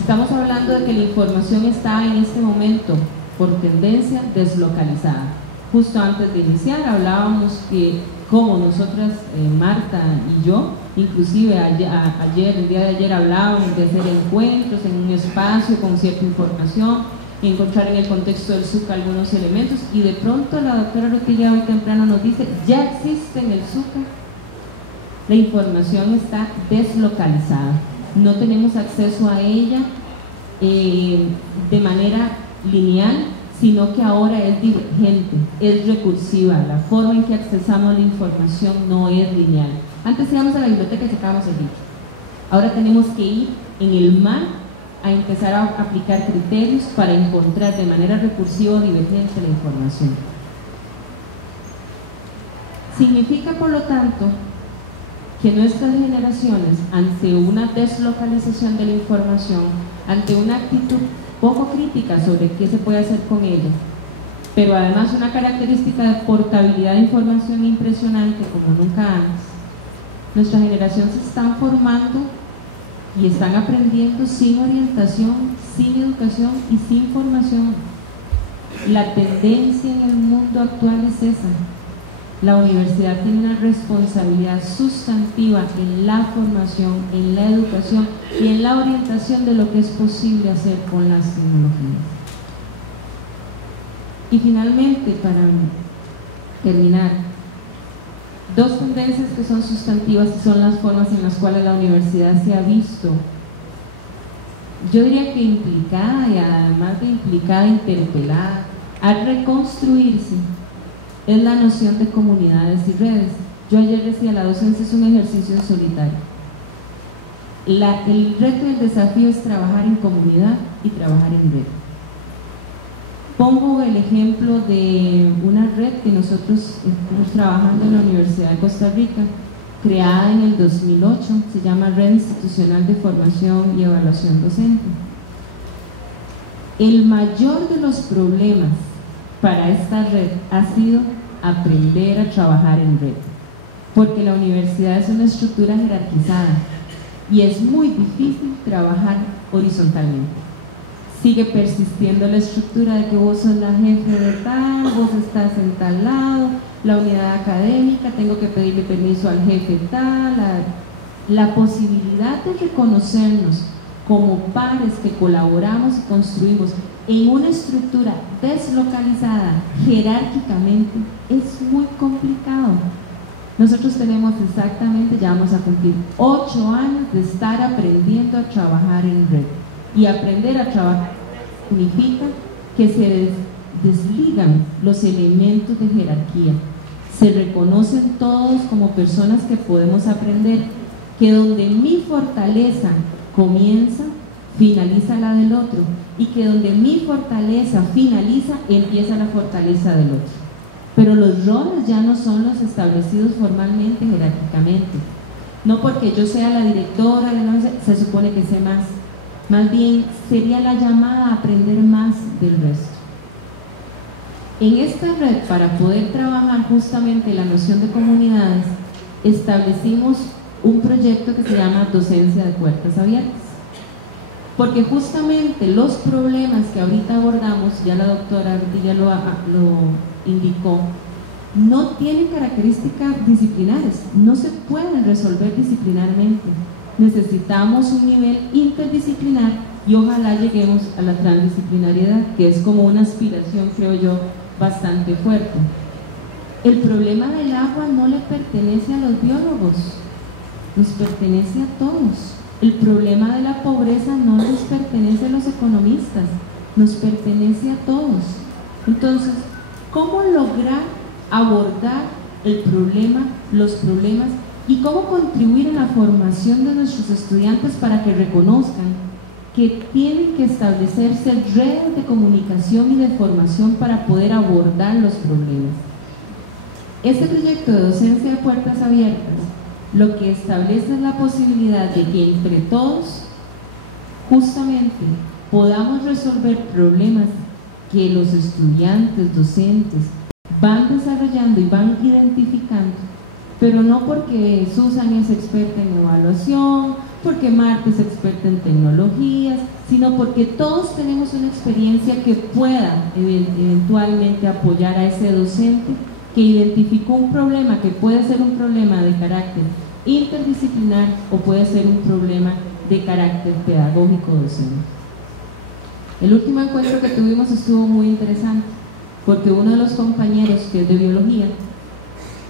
Estamos hablando de que la información está en este momento, por tendencia, deslocalizada. Justo antes de iniciar hablábamos que como nosotras, Marta y yo, inclusive el día de ayer hablábamos de hacer encuentros en un espacio con cierta información, encontrar en el contexto del SUCA algunos elementos, y de pronto la doctora Rutilla hoy temprano nos dice, ya existe en el SUCA, la información está deslocalizada, no tenemos acceso a ella de manera lineal, sino que ahora es divergente, es recursiva, la forma en que accesamos la información no es lineal. Antes íbamos a la biblioteca y sacábamos el libro, ahora tenemos que ir en el mar a empezar a aplicar criterios para encontrar de manera recursiva o divergente la información. Significa, por lo tanto, que nuestras generaciones, ante una deslocalización de la información, ante una actitud poco crítica sobre qué se puede hacer con ella, pero además una característica de portabilidad de información impresionante como nunca antes, nuestra generación se están formando y están aprendiendo sin orientación, sin educación y sin formación. La tendencia en el mundo actual es esa. La universidad tiene una responsabilidad sustantiva en la formación, en la educación y en la orientación de lo que es posible hacer con las tecnologías. Y finalmente, para terminar, 2 tendencias que son sustantivas y son las formas en las cuales la universidad se ha visto, yo diría que implicada y además de implicada, interpelada, a reconstruirse, es la noción de comunidades y redes. Yo ayer decía, la docencia es un ejercicio en solitario. El reto y el desafío es trabajar en comunidad y trabajar en red. Pongo el ejemplo de una red que nosotros estamos trabajando en la Universidad de Costa Rica, creada en el 2008, se llama Red Institucional de Formación y Evaluación Docente. El mayor de los problemas para esta red ha sido aprender a trabajar en red, porque la universidad es una estructura jerarquizada y es muy difícil trabajar horizontalmente. Sigue persistiendo la estructura de que vos sos la jefe de tal, vos estás en tal lado, la unidad académica, tengo que pedirle permiso al jefe tal. La posibilidad de reconocernos como pares que colaboramos y construimos en una estructura deslocalizada jerárquicamente es muy complicado. Nosotros tenemos exactamente, ya vamos a cumplir 8 años de estar aprendiendo a trabajar en red. Y aprender a trabajar significa que se desligan los elementos de jerarquía, se reconocen todos como personas que podemos aprender, que donde mi fortaleza comienza, finaliza la del otro, y que donde mi fortaleza finaliza, empieza la fortaleza del otro. Pero los roles ya no son los establecidos formalmente, jerárquicamente. No porque yo sea la directora, se supone que sé más. Más bien sería la llamada a aprender más del resto. En esta red, para poder trabajar justamente la noción de comunidades, establecimos un proyecto que se llama Docencia de Puertas Abiertas. Porque justamente los problemas que ahorita abordamos, ya la doctora ya lo indicó, no tienen características disciplinares, no se pueden resolver disciplinarmente. Necesitamos un nivel interdisciplinar y ojalá lleguemos a la transdisciplinariedad, que es como una aspiración, creo yo, bastante fuerte. El problema del agua no le pertenece a los biólogos, nos pertenece a todos. El problema de la pobreza no nos pertenece a los economistas, nos pertenece a todos. Entonces, ¿cómo lograr abordar el problema, los problemas, y cómo contribuir en la formación de nuestros estudiantes para que reconozcan que tienen que establecerse redes de comunicación y de formación para poder abordar los problemas? Este proyecto de docencia de puertas abiertas lo que establece es la posibilidad de que entre todos justamente podamos resolver problemas que los estudiantes, docentes van desarrollando y van identificando, pero no porque Susan es experta en evaluación, porque Marta es experta en tecnologías, sino porque todos tenemos una experiencia que pueda eventualmente apoyar a ese docente que identificó un problema que puede ser un problema de carácter interdisciplinar o puede ser un problema de carácter pedagógico docente. El último encuentro que tuvimos estuvo muy interesante porque uno de los compañeros, que es de biología,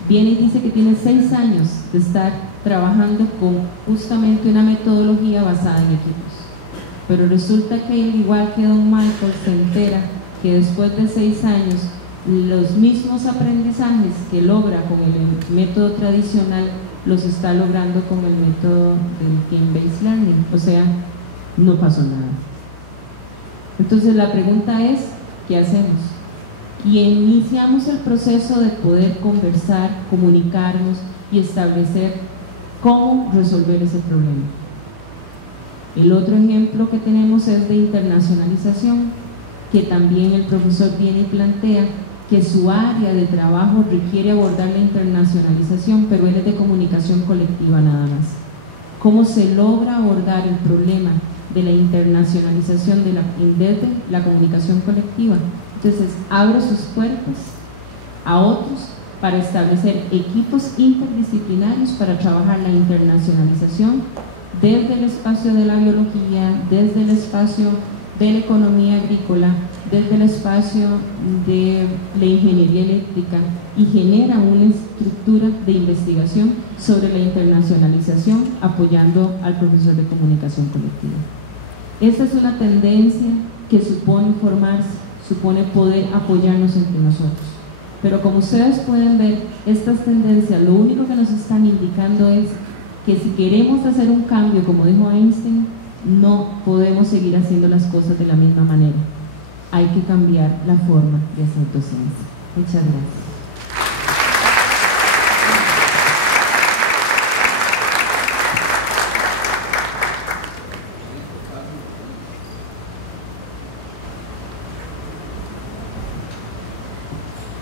viene y dice que tiene 6 años de estar trabajando con justamente una metodología basada en equipos, pero resulta que igual que don Michael se entera que después de 6 años los mismos aprendizajes que logra con el método tradicional los está logrando con el método del Team-Based Learning, o sea, no pasó nada. Entonces la pregunta es, ¿qué hacemos? Y iniciamos el proceso de poder conversar, comunicarnos y establecer cómo resolver ese problema. El otro ejemplo que tenemos es de internacionalización, que también el profesor viene y plantea que su área de trabajo requiere abordar la internacionalización, pero él es de comunicación colectiva nada más. ¿Cómo se logra abordar el problema de la internacionalización desde la comunicación colectiva? Entonces, abro sus puertas a otros para establecer equipos interdisciplinarios para trabajar la internacionalización desde el espacio de la biología, desde el espacio de la economía agrícola, desde el espacio de la ingeniería eléctrica, y genera una estructura de investigación sobre la internacionalización apoyando al profesor de comunicación colectiva. Esta es una tendencia que supone formarse, supone poder apoyarnos entre nosotros. Pero como ustedes pueden ver, estas tendencias lo único que nos están indicando es que si queremos hacer un cambio, como dijo Einstein, no podemos seguir haciendo las cosas de la misma manera. Hay que cambiar la forma de hacer docencia. Muchas gracias.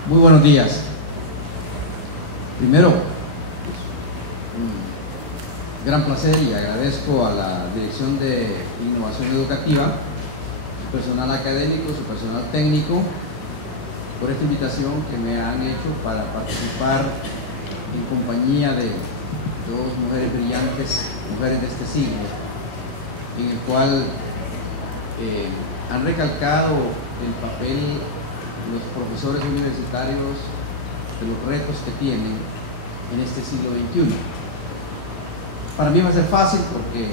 Muy buenos días. Primero, gran placer y agradezco a la Dirección de Innovación Educativa, su personal académico, su personal técnico, por esta invitación que me han hecho para participar en compañía de dos mujeres brillantes, mujeres de este siglo, en el cual han recalcado el papel de los profesores universitarios, de los retos que tienen en este siglo XXI. Para mí va a ser fácil porque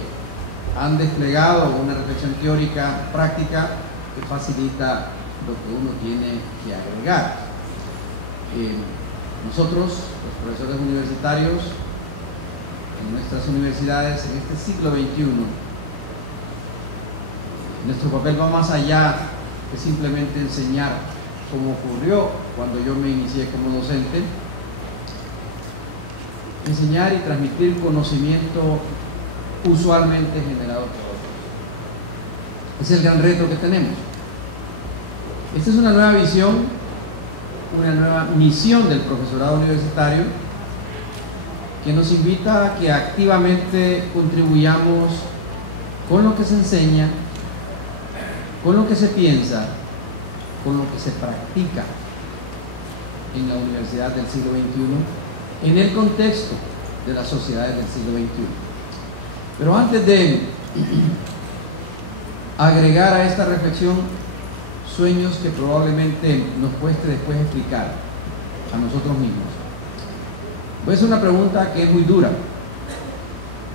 han desplegado una reflexión teórica práctica que facilita lo que uno tiene que agregar. Nosotros, los profesores universitarios, en nuestras universidades, en este siglo XXI, nuestro papel va más allá de simplemente enseñar, como ocurrió cuando yo me inicié como docente. Enseñar y transmitir conocimiento usualmente generado por otros. Ese es el gran reto que tenemos. Esta es una nueva visión, una nueva misión del profesorado universitario que nos invita a que activamente contribuyamos con lo que se enseña, con lo que se piensa, con lo que se practica en la universidad del siglo XXI, en el contexto de las sociedades del siglo XXI. Pero antes de agregar a esta reflexión sueños que probablemente nos cueste después explicar a nosotros mismos, voy a hacer una pregunta que es muy dura,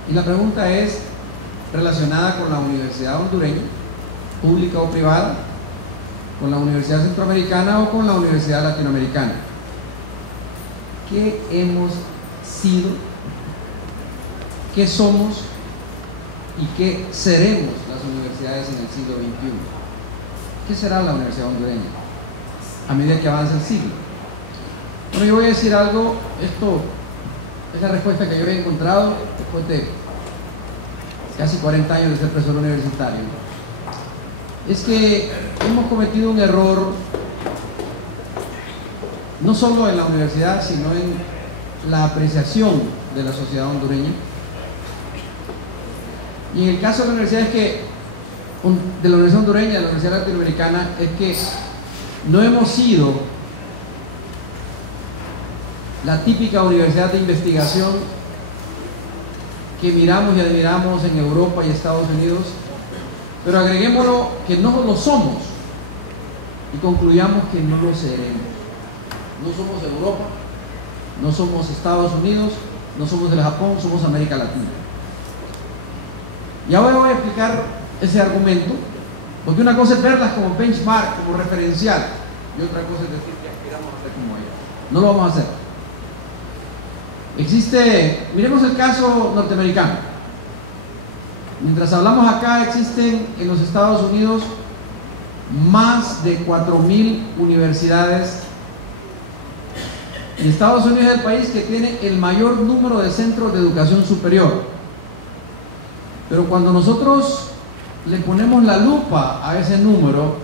y la pregunta es relacionada con la universidad hondureña, pública o privada, con la universidad centroamericana o con la universidad latinoamericana. ¿Qué hemos sido? ¿Qué somos? ¿Y qué seremos las universidades en el siglo XXI? ¿Qué será la universidad hondureña a medida que avanza el siglo? Bueno, yo voy a decir algo. Esto es la respuesta que yo he encontrado después de casi 40 años de ser profesor universitario. Es que hemos cometido un error no solo en la universidad, sino en la apreciación de la sociedad hondureña. Y en el caso de la universidad de la universidad hondureña, de la universidad latinoamericana, es que no hemos sido la típica universidad de investigación que miramos y admiramos en Europa y Estados Unidos, pero agreguémoslo que no lo somos y concluyamos que no lo seremos. No somos Europa, no somos Estados Unidos, no somos del Japón, somos América Latina. Y ahora voy a explicar ese argumento, porque una cosa es verlas como benchmark, como referencial, y otra cosa es decir que aspiramos a ser como ellas. No lo vamos a hacer. Miremos el caso norteamericano. Mientras hablamos acá, existen en los Estados Unidos más de 4.000 universidades. Y Estados Unidos es el país que tiene el mayor número de centros de educación superior. Pero cuando nosotros le ponemos la lupa a ese número,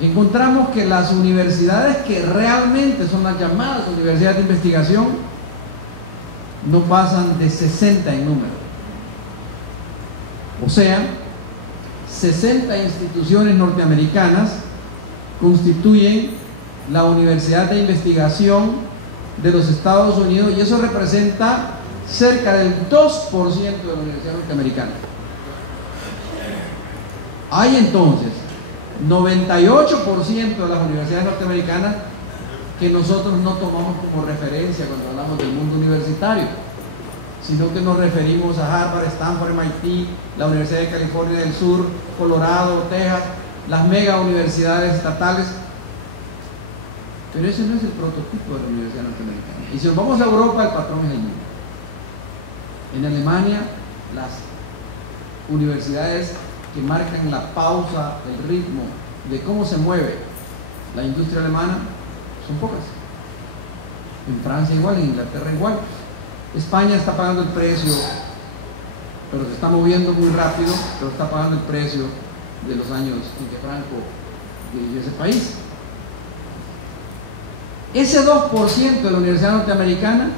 encontramos que las universidades que realmente son las llamadas universidades de investigación no pasan de 60 en número. O sea, 60 instituciones norteamericanas constituyen la universidad de investigación de los Estados Unidos, y eso representa cerca del 2% de la universidad norteamericana. Hay entonces 98% de las universidades norteamericanas que nosotros no tomamos como referencia cuando hablamos del mundo universitario, sino que nos referimos a Harvard, Stanford, MIT, la Universidad de California del Sur, Colorado, Texas, las mega universidades estatales. Pero ese no es el prototipo de la universidad norteamericana. Y si nos vamos a Europa, el patrón es el mismo. En Alemania, las universidades que marcan la pausa, el ritmo de cómo se mueve la industria alemana son pocas. En Francia igual, en Inglaterra igual. España está pagando el precio, pero se está moviendo muy rápido, pero está pagando el precio de los años en que Franco dirigió ese país. Ese 2% de la universidad norteamericana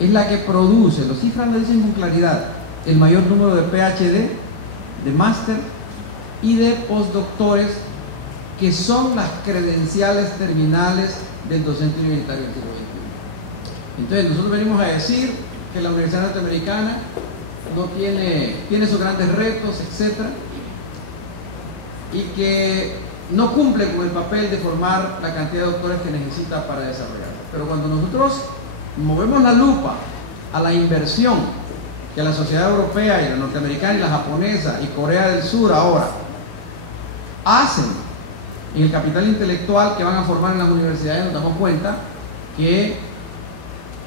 es la que produce, las cifras lo dicen con claridad, el mayor número de PhD, de máster y de postdoctores, que son las credenciales terminales del docente universitario del siglo XXI. Entonces nosotros venimos a decir que la universidad norteamericana no tiene sus grandes retos, etcétera, y que no cumple con el papel de formar la cantidad de doctores que necesita para desarrollarla. Pero cuando nosotros movemos la lupa a la inversión que la sociedad europea y la norteamericana y la japonesa y Corea del Sur ahora hacen en el capital intelectual que van a formar en las universidades, nos damos cuenta que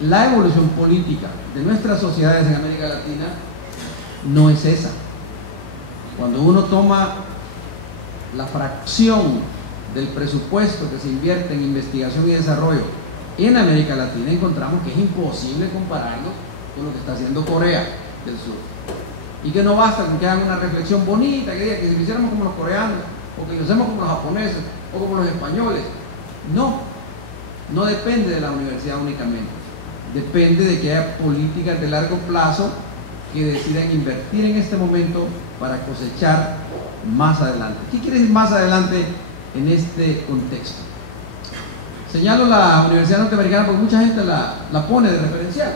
la evolución política de nuestras sociedades en América Latina no es esa. Cuando uno toma la fracción del presupuesto que se invierte en investigación y desarrollo en América Latina, encontramos que es imposible compararlo con lo que está haciendo Corea del Sur. Y que no basta con que hagan una reflexión bonita, que diga que si lo hiciéramos como los coreanos, o que lo hacemos como los japoneses, o como los españoles. No, no depende de la universidad únicamente. Depende de que haya políticas de largo plazo que decidan invertir en este momento para cosechar más adelante. ¿Qué quiere decir más adelante en este contexto? Señalo la Universidad Norteamericana porque mucha gente la pone de referencial.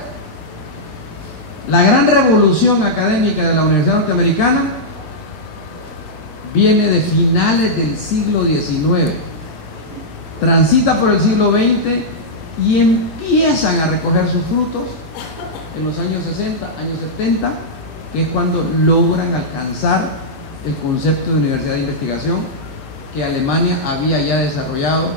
La gran revolución académica de la Universidad Norteamericana viene de finales del siglo XIX, transita por el siglo XX y empiezan a recoger sus frutos en los años 60, años 70, que es cuando logran alcanzar el concepto de universidad de investigación que Alemania había ya desarrollado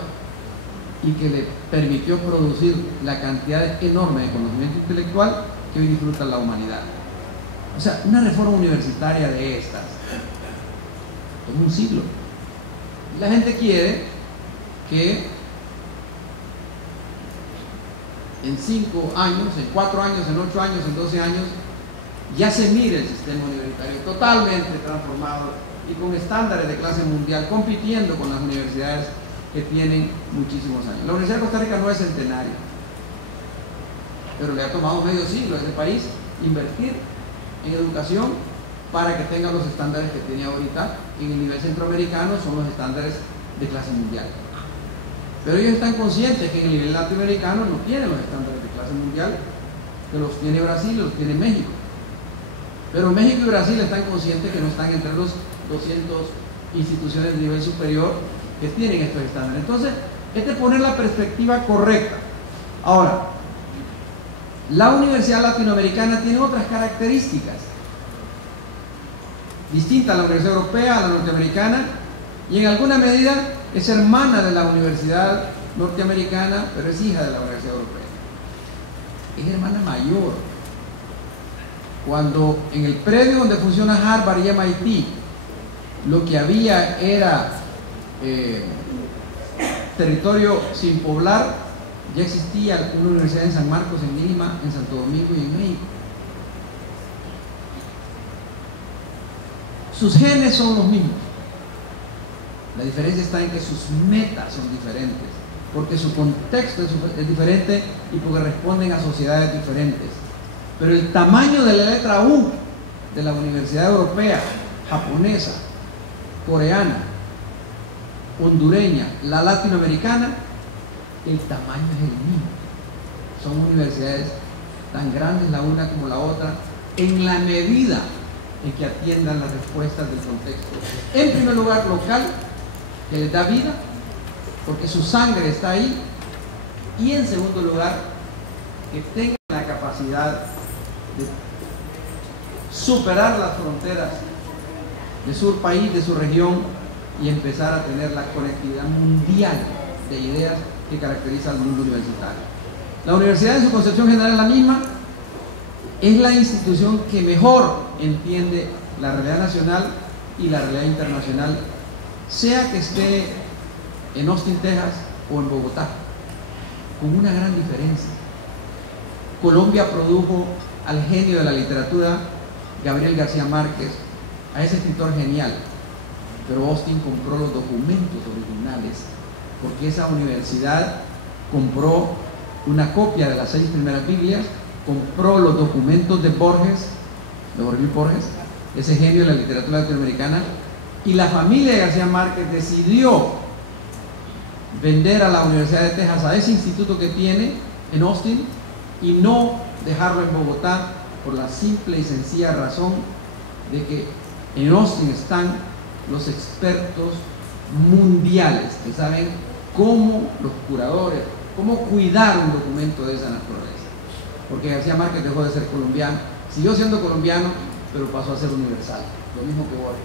y que le permitió producir la cantidad enorme de conocimiento intelectual que hoy disfruta la humanidad. O sea, una reforma universitaria de estas toma un siglo. Y la gente quiere que en 5 años, en 4 años, en 8 años, en 12 años, ya se mire el sistema universitario totalmente transformado y con estándares de clase mundial, compitiendo con las universidades que tienen muchísimos años. La Universidad de Costa Rica no es centenaria, pero le ha tomado medio siglo a ese país invertir en educación para que tenga los estándares que tiene ahorita. En el nivel centroamericano son los estándares de clase mundial. Pero ellos están conscientes que en el nivel latinoamericano no tienen los estándares de clase mundial, que los tiene Brasil y los tiene México. Pero México y Brasil están conscientes que no están entre los 200 instituciones de nivel superior que tienen estos estándares. Entonces, es de poner la perspectiva correcta. Ahora, la Universidad Latinoamericana tiene otras características distintas a la Universidad Europea, a la norteamericana, y en alguna medida es hermana de la Universidad Norteamericana, pero es hija de la Universidad Europea. Es hermana mayor. Cuando en el predio donde funciona Harvard y MIT, lo que había era territorio sin poblar, ya existía una universidad en San Marcos, en Lima, en Santo Domingo y en México. Sus genes son los mismos. La diferencia está en que sus metas son diferentes, porque su contexto es diferente y porque responden a sociedades diferentes. Pero el tamaño de la letra U de la Universidad Europea, japonesa, coreana, hondureña, la latinoamericana, el tamaño es el mismo. Son universidades tan grandes la una como la otra, en la medida en que atiendan las respuestas del contexto. En primer lugar, local, que les da vida, porque su sangre está ahí. Y en segundo lugar, que tengan la capacidad de superar las fronteras de su país, de su región, y empezar a tener la conectividad mundial de ideas que caracteriza al mundo universitario. La universidad en su concepción general es la misma, es la institución que mejor entiende la realidad nacional y la realidad internacional, sea que esté en Austin, Texas o en Bogotá, con una gran diferencia. Colombia produjo al genio de la literatura, Gabriel García Márquez, a ese escritor genial, pero Austin compró los documentos originales, porque esa universidad compró una copia de las 6 primeras Biblias, compró los documentos de Borges, de Orville Borges, ese genio de la literatura latinoamericana, y la familia de García Márquez decidió vender a la Universidad de Texas a ese instituto que tiene en Austin y no dejarlo en Bogotá, por la simple y sencilla razón de que en Austin están los expertos mundiales que saben cómo los curadores, cómo cuidar un documento de esa naturaleza. Porque García Márquez dejó de ser colombiano, Siguió siendo colombiano, pero pasó a ser universal, lo mismo que Borges.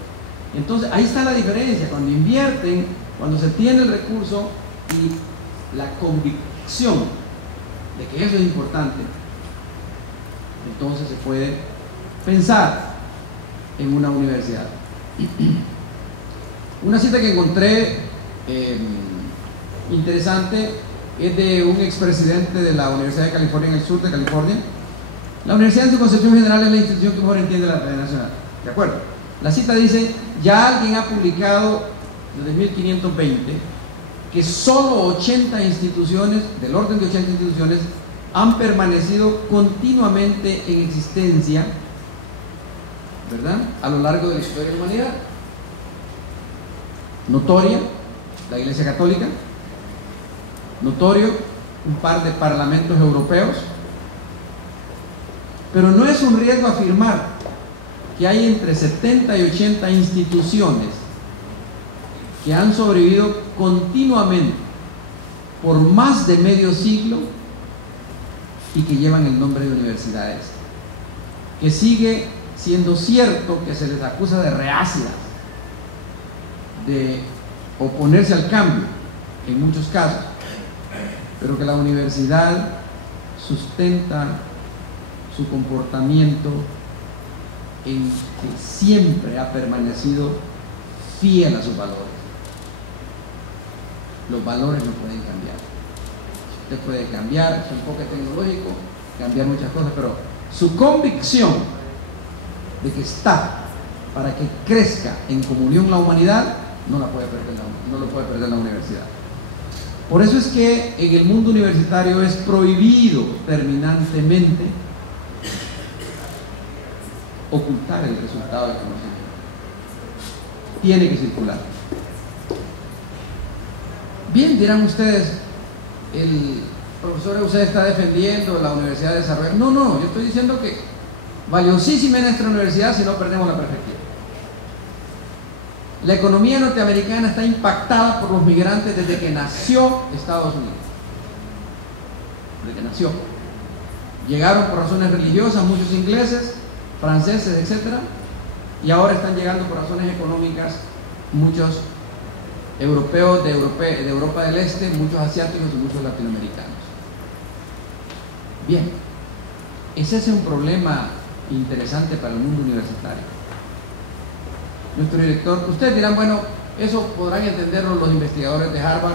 Entonces, ahí está la diferencia, cuando invierten, cuando se tiene el recurso y la convicción de que eso es importante, entonces se puede pensar en una universidad. Una cita que encontré interesante es de un expresidente de la Universidad de California, en el sur de California. La universidad en su concepción general es la institución que mejor entiende la realidad nacional. ¿De acuerdo? La cita dice: ya alguien ha publicado desde 1520 que solo 80 instituciones, del orden de 80 instituciones, han permanecido continuamente en existencia, ¿verdad?, a lo largo de la historia de la humanidad. Notoria, la Iglesia Católica; notorio, un par de parlamentos europeos. Pero no es un riesgo afirmar que hay entre 70 y 80 instituciones que han sobrevivido continuamente por más de medio siglo y que llevan el nombre de universidades, que sigue siendo cierto que se les acusa de reacias, de oponerse al cambio en muchos casos, pero que la universidad sustenta su comportamiento en que siempre ha permanecido fiel a sus valores. Los valores no pueden cambiar. Usted puede cambiar su enfoque tecnológico, cambiar muchas cosas, pero su convicción de que está para que crezca en comunión la humanidad no la puede perder, no lo puede perder la universidad. Por eso es que en el mundo universitario es prohibido terminantemente ocultar el resultado del conocimiento. Tiene que circular. Bien, dirán ustedes, el profesor usted está defendiendo la Universidad de Desarrollo. No, yo estoy diciendo que valiosísima es nuestra universidad si no perdemos la perspectiva. La economía norteamericana está impactada por los migrantes desde que nació Estados Unidos. Desde que nació. Llegaron por razones religiosas muchos ingleses, franceses, etc. Y ahora están llegando por razones económicas muchos europeos de Europa del Este, muchos asiáticos y muchos latinoamericanos. Bien, ese es un problema interesante para el mundo universitario. Nuestro director, ustedes dirán, bueno, eso podrán entenderlo los investigadores de Harvard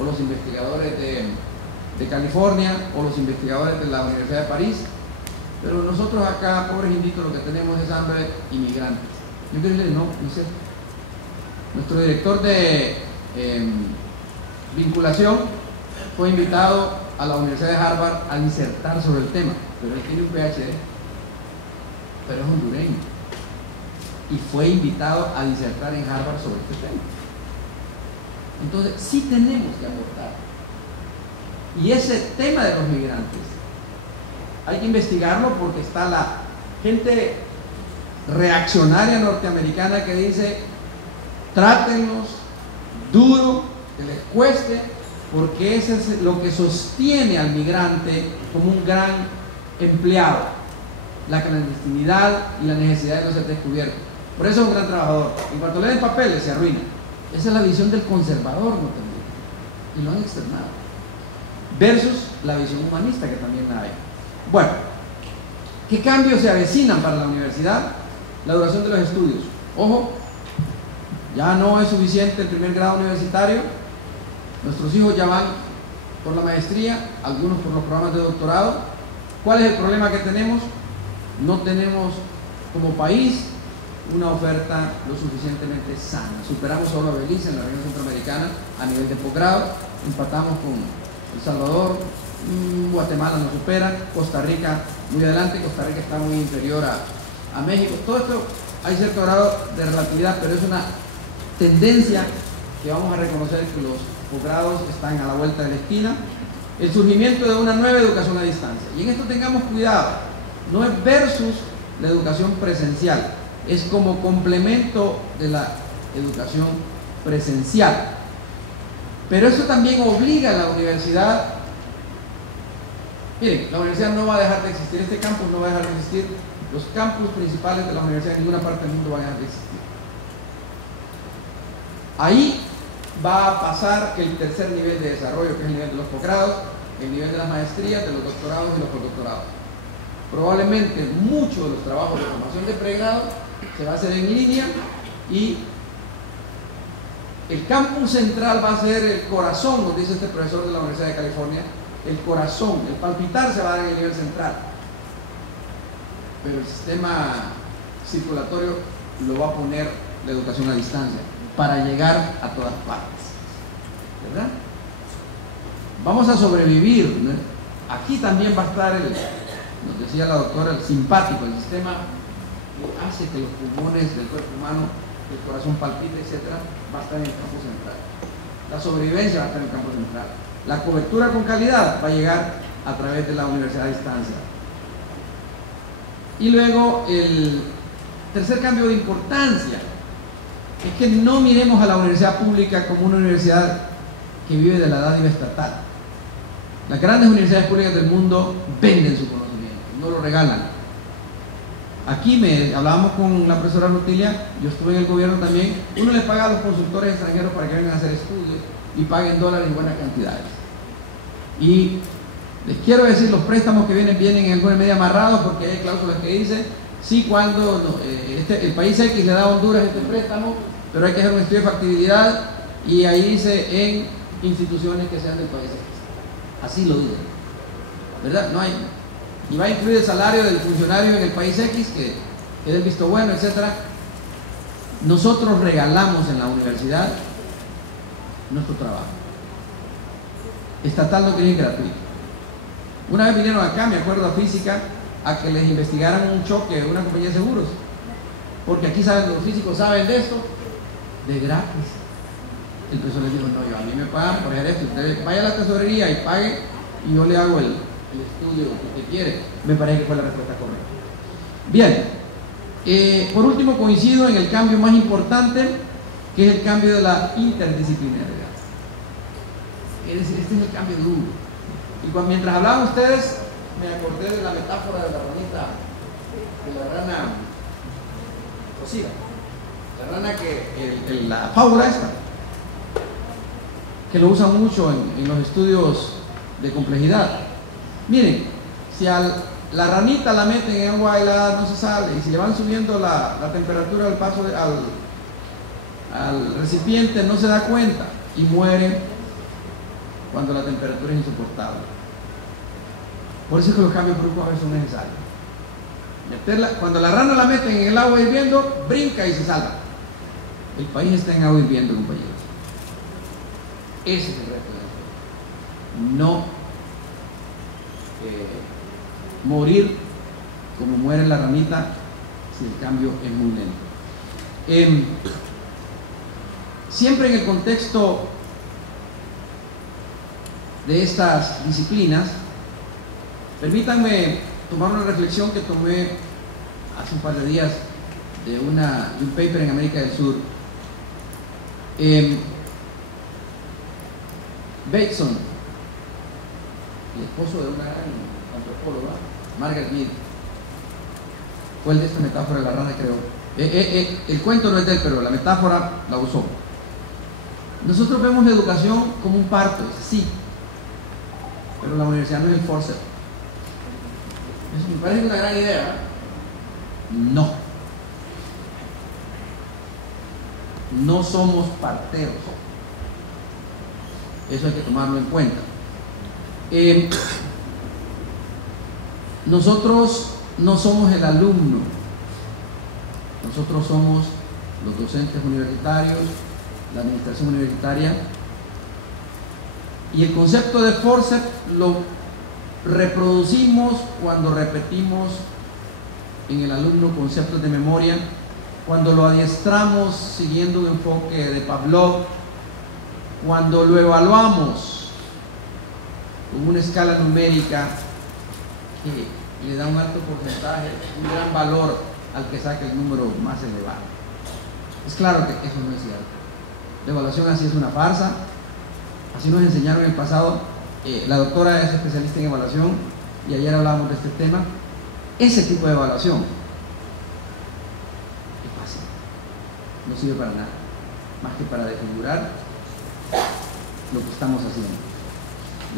o los investigadores de California o los investigadores de la Universidad de París, pero nosotros acá, pobres inditos, lo que tenemos es hambre inmigrantes. Yo quiero decirles, no es cierto. Nuestro director de vinculación fue invitado a la Universidad de Harvard a disertar sobre el tema, pero él tiene un PhD, pero es hondureño, y fue invitado a disertar en Harvard sobre este tema. Entonces, sí tenemos que aportar. Y ese tema de los migrantes hay que investigarlo, porque está la gente reaccionaria norteamericana que dice: trátenlos duro, que les cueste, porque ese es lo que sostiene al migrante como un gran empleado, la clandestinidad y la necesidad de no ser descubierto. Por eso es un gran trabajador. En cuanto le den papeles se arruina. Esa es la visión del conservador norteamericano, y lo han externado, versus la visión humanista que también la hay. Bueno, ¿qué cambios se avecinan para la universidad? La duración de los estudios. Ojo, ya no es suficiente el primer grado universitario. Nuestros hijos ya van por la maestría, algunos por los programas de doctorado. ¿Cuál es el problema que tenemos? No tenemos como país una oferta lo suficientemente sana. Superamos solo a Belice en la región centroamericana a nivel de posgrado, empatamos con El Salvador, Guatemala nos supera, Costa Rica muy adelante, Costa Rica está muy inferior a México. Todo esto hay cierto grado de relatividad, pero es una tendencia que vamos a reconocer, que los posgrados están a la vuelta de la esquina. El surgimiento de una nueva educación a distancia, y en esto tengamos cuidado, no es versus la educación presencial, es como complemento de la educación presencial. Pero eso también obliga a la universidad. Miren, la universidad no va a dejar de existir, este campus no va a dejar de existir Los campus principales de la universidad en ninguna parte del mundo van a dejar de existir. Ahí va a pasar el tercer nivel de desarrollo, que es el nivel de los posgrados, el nivel de las maestrías, de los doctorados y los postdoctorados. Probablemente muchos de los trabajos de formación de pregrado se va a hacer en línea y el campus central va a ser el corazón, nos dice este profesor de la Universidad de California, el corazón, el palpitar se va a dar en el nivel central. Pero el sistema circulatorio lo va a poner la educación a distancia para llegar a todas partes, ¿verdad? Vamos a sobrevivir, ¿no? Aquí también va a estar nos decía la doctora, el simpático, el sistema que hace que los pulmones del cuerpo humano, el corazón palpite, etcétera, va a estar en el campo central. La sobrevivencia va a estar en el campo central. La cobertura con calidad va a llegar a través de la universidad a distancia. Y luego el tercer cambio de importancia es que no miremos a la universidad pública como una universidad que vive de la dádiva estatal. Las grandes universidades públicas del mundo venden su conocimiento, no lo regalan. Aquí hablábamos con la profesora Rutilia, yo estuve en el gobierno también, uno le paga a los consultores extranjeros para que vengan a hacer estudios y paguen dólares en buenas cantidades. Y les quiero decir, los préstamos que vienen en alguna medida amarrados, porque hay cláusulas que dicen, sí, cuando el país X le da a Honduras este préstamo, pero hay que hacer un estudio de factibilidad y ahí dice en instituciones que sean del país X. Así lo dicen, ¿verdad? No hay. Y va a incluir el salario del funcionario en el país X, que es el visto bueno, etc. Nosotros regalamos en la universidad nuestro trabajo. Estatal no tiene gratuito. Una vez vinieron acá, me acuerdo, a física, a que les investigaran un choque de una compañía de seguros, porque aquí saben, los físicos saben de esto, de gratis. El profesor les dijo, no, yo a mí me pagan por hacer esto, usted vaya a la tesorería y pague y yo le hago el estudio que usted quiere. Me parece que fue la respuesta correcta. Bien, por último coincido en el cambio más importante, que es el cambio de la interdisciplinariedad. Este es el cambio duro. Y mientras hablaban ustedes, me acordé de la metáfora de la ranita, de la rana cocida. La rana que, la fábula esta, que lo usan mucho en los estudios de complejidad. Miren, si a la ranita la meten en agua helada no se sale, y si le van subiendo la temperatura al paso al recipiente no se da cuenta y muere cuando la temperatura es insoportable. Por eso es que los cambios bruscos a veces son necesarios. Cuando la rana la meten en el agua hirviendo, brinca y se salva. El país está en agua hirviendo, compañeros. Ese es el reto de nosotros. No morir como muere la ranita si el cambio es muy lento. Siempre en el contexto de estas disciplinas, permítanme tomar una reflexión que tomé hace un par de días de un paper en América del Sur. Bateson, el esposo de una gran antropóloga, Margaret Mead, fue el de esta metáfora de la rana, creo. El cuento no es de él, pero la metáfora la usó. Nosotros vemos la educación como un parto, sí, pero la universidad no es el forceps. Eso me parece una gran idea. No. No somos parteros. Eso hay que tomarlo en cuenta. Nosotros no somos el alumno. Nosotros somos los docentes universitarios, la administración universitaria. Y el concepto de forceps lo reproducimos cuando repetimos en el alumno conceptos de memoria, cuando lo adiestramos siguiendo un enfoque de Pavlov, cuando lo evaluamos con una escala numérica que le da un alto porcentaje, un gran valor al que saque el número más elevado. Es claro que eso no es cierto. La evaluación así es una farsa, así nos enseñaron en el pasado. La doctora es especialista en evaluación y ayer hablábamos de este tema. ese tipo de evaluación es fácil, no sirve para nada, más que para desfigurar lo que estamos haciendo.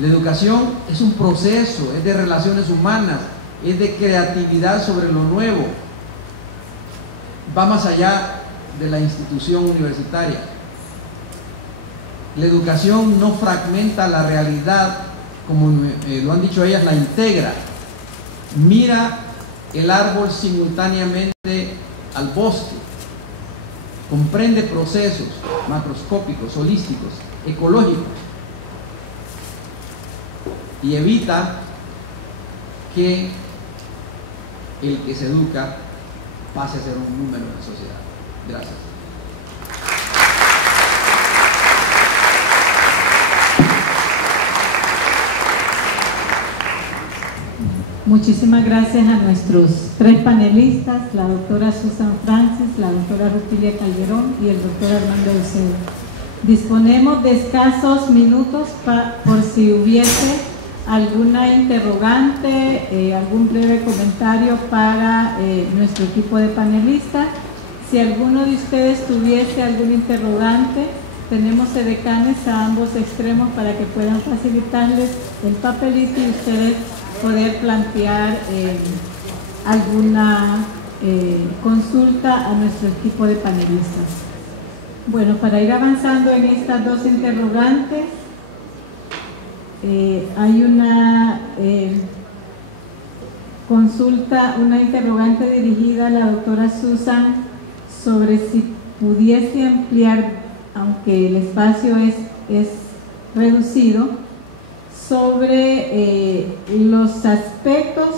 La educación es un proceso, es de relaciones humanas, es de creatividad sobre lo nuevo, va más allá de la institución universitaria. La educación no fragmenta la realidad, como lo han dicho ellas, la integra. Mira el árbol simultáneamente al bosque, comprende procesos macroscópicos, holísticos, ecológicos, y evita que el que se educa pase a ser un número en la sociedad. Gracias. Muchísimas gracias a nuestros 3 panelistas, la doctora Susan Francis, la doctora Rutilia Calderón y el doctor Armando Eusebio. Disponemos de escasos minutos por si hubiese alguna interrogante, algún breve comentario para nuestro equipo de panelistas. Si alguno de ustedes tuviese algún interrogante, tenemos edecanes a ambos extremos para que puedan facilitarles el papelito y ustedes poder plantear alguna consulta a nuestro equipo de panelistas. Bueno, para ir avanzando en estas 2 interrogantes, hay una consulta, una interrogante dirigida a la doctora Susan sobre si pudiese ampliar, aunque el espacio es reducido, sobre los aspectos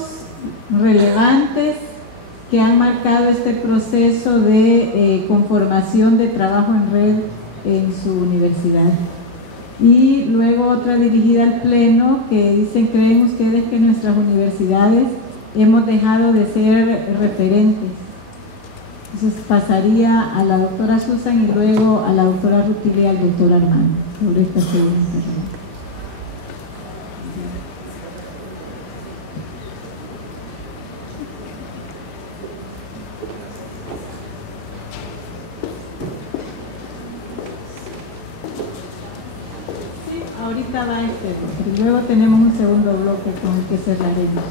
relevantes que han marcado este proceso de conformación de trabajo en red en su universidad. Y luego otra dirigida al Pleno que dicen: ¿creen ustedes que nuestras universidades hemos dejado de ser referentes? Entonces pasaría a la doctora Susan y luego a la doctora Rutilia y al doctor Armando sobre esta segunda interrogante. Ahorita va este bloque y luego tenemos un segundo bloque con el que cerraremos.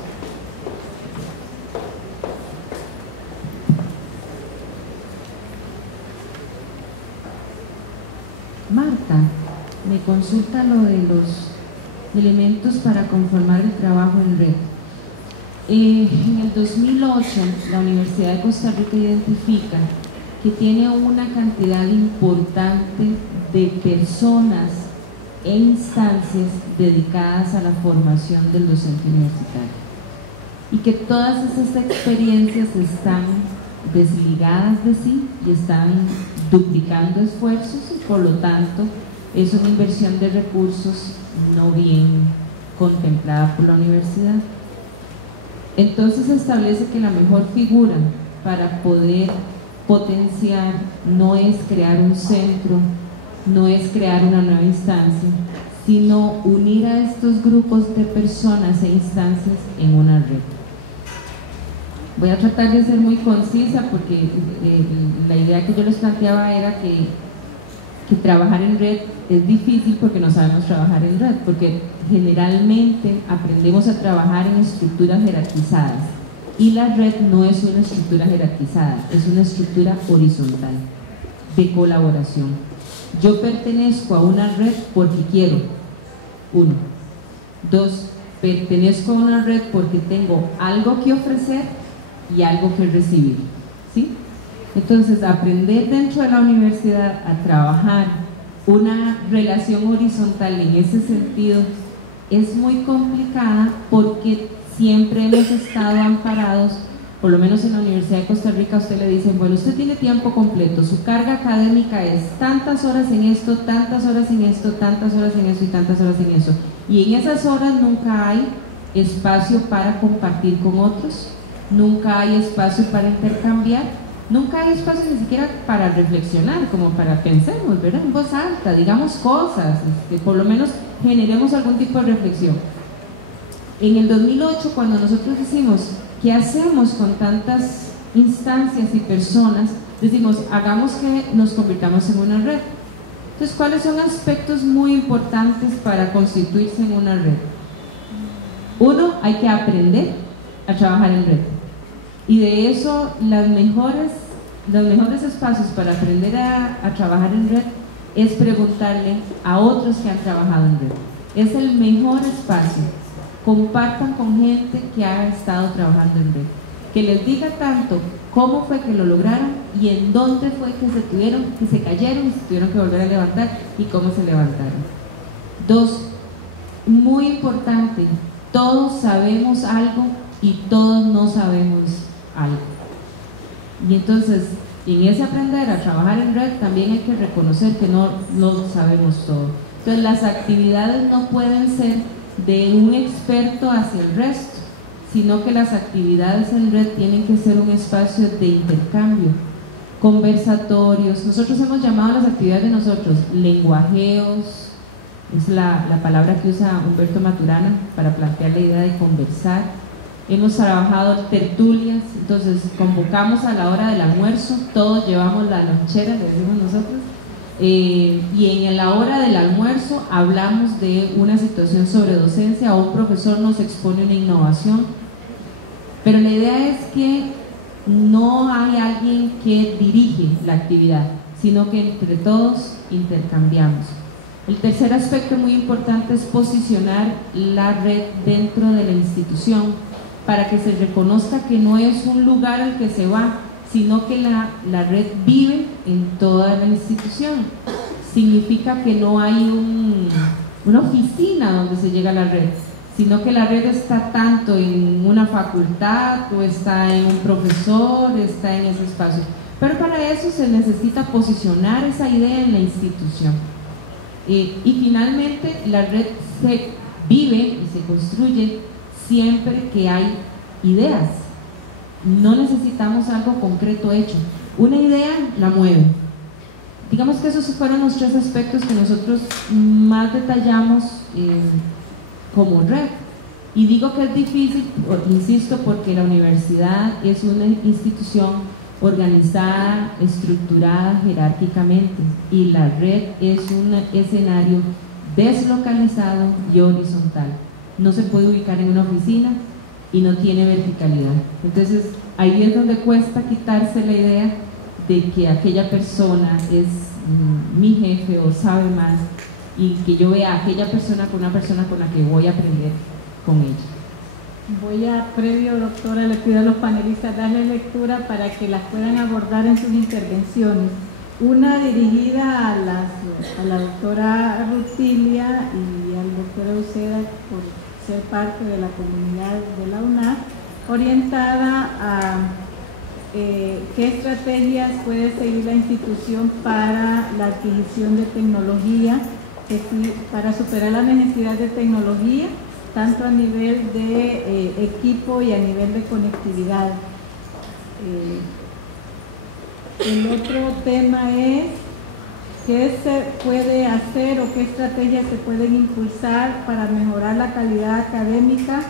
Marta, me consulta lo de los elementos para conformar el trabajo en red. En el 2008, la Universidad de Costa Rica identifica que tiene una cantidad importante de personas e instancias dedicadas a la formación del docente universitario y que todas esas experiencias están desligadas de sí y están duplicando esfuerzos y por lo tanto es una inversión de recursos no bien contemplada por la universidad. Entonces se establece que la mejor figura para poder potenciar no es crear un centro, no es crear una nueva instancia, sino unir a estos grupos de personas e instancias en una red. Voy a tratar de ser muy concisa porque la idea que yo les planteaba era que trabajar en red es difícil porque no sabemos trabajar en red, porque generalmente aprendemos a trabajar en estructuras jerarquizadas y la red no es una estructura jerarquizada, es una estructura horizontal de colaboración. Yo pertenezco a una red porque quiero, 1. 2, pertenezco a una red porque tengo algo que ofrecer y algo que recibir, ¿sí? Entonces, aprender dentro de la universidad a trabajar una relación horizontal en ese sentido es muy complicada porque siempre hemos estado amparados, por lo menos en la Universidad de Costa Rica, a usted le dicen: bueno, usted tiene tiempo completo, su carga académica es tantas horas en esto, tantas horas en esto, tantas horas en eso y tantas horas en eso. Y en esas horas nunca hay espacio para compartir con otros, nunca hay espacio para intercambiar, nunca hay espacio ni siquiera para reflexionar, como para pensemos, ¿verdad? En voz alta, digamos cosas, por lo menos generemos algún tipo de reflexión. En el 2008, cuando nosotros hicimos ¿qué hacemos con tantas instancias y personas? Decimos, hagamos que nos convirtamos en una red. Entonces, ¿cuáles son aspectos muy importantes para constituirse en una red? Uno, hay que aprender a trabajar en red. Y de eso, los mejores espacios para aprender a trabajar en red es preguntarle a otros que han trabajado en red. Es el mejor espacio. Compartan con gente que ha estado trabajando en red. Que les diga tanto cómo fue que lo lograron y en dónde fue que se cayeron y se tuvieron que volver a levantar y cómo se levantaron. Dos, muy importante, todos sabemos algo y todos no sabemos algo. Y entonces, en ese aprender a trabajar en red también hay que reconocer que no sabemos todo. Entonces, las actividades no pueden ser de un experto hacia el resto, sino que las actividades en red tienen que ser un espacio de intercambio, conversatorios. Nosotros hemos llamado a las actividades de nosotros lenguajeos, es la palabra que usa Humberto Maturana para plantear la idea de conversar. Hemos trabajado tertulias, entonces convocamos a la hora del almuerzo, todos llevamos la lonchera, le decimos nosotros, y en la hora del almuerzo hablamos de una situación sobre docencia o un profesor nos expone una innovación, pero la idea es que no hay alguien que dirige la actividad, sino que entre todos intercambiamos. El tercer aspecto muy importante es posicionar la red dentro de la institución para que se reconozca que no es un lugar al que se va, sino que la red vive en toda la institución. Significa que no hay una oficina donde se llega a la red, sino que la red está tanto en una facultad o está en un profesor, está en ese espacio. Pero para eso se necesita posicionar esa idea en la institución. Y finalmente la red se vive y se construye siempre que hay ideas. No necesitamos algo concreto hecho. Una idea la mueve. Digamos que esos fueron los tres aspectos que nosotros más detallamos como red. Y digo que es difícil, insisto, porque la universidad es una institución organizada, estructurada jerárquicamente, y la red es un escenario deslocalizado y horizontal. No se puede ubicar en una oficina y no tiene verticalidad. Entonces ahí es donde cuesta quitarse la idea de que aquella persona es mi jefe o sabe más, y que yo vea a aquella persona con una persona con la que voy a aprender con ella. Voy a, previo, doctora, le pido a los panelistas darle lectura para que las puedan abordar en sus intervenciones. Una dirigida a la doctora Rutilia y al doctor Uceda por ser parte de la comunidad de la UNAV, orientada a qué estrategias puede seguir la institución para la adquisición de tecnología, para superar la necesidad de tecnología, tanto a nivel de equipo y a nivel de conectividad. El otro tema es qué se puede hacer o qué estrategias se pueden impulsar para mejorar la calidad académica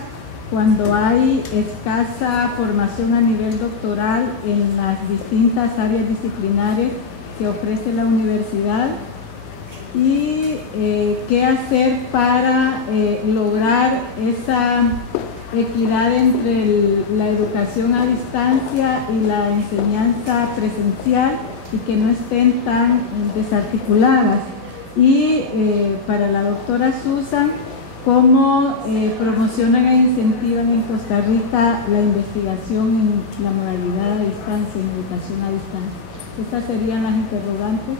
cuando hay escasa formación a nivel doctoral en las distintas áreas disciplinares que ofrece la universidad, y qué hacer para lograr esa equidad entre la educación a distancia y la enseñanza presencial y que no estén tan desarticuladas. Y para la doctora Susan, cómo promocionan e incentivan en Costa Rica la investigación en la modalidad a distancia, en educación a distancia. Estas serían las interrogantes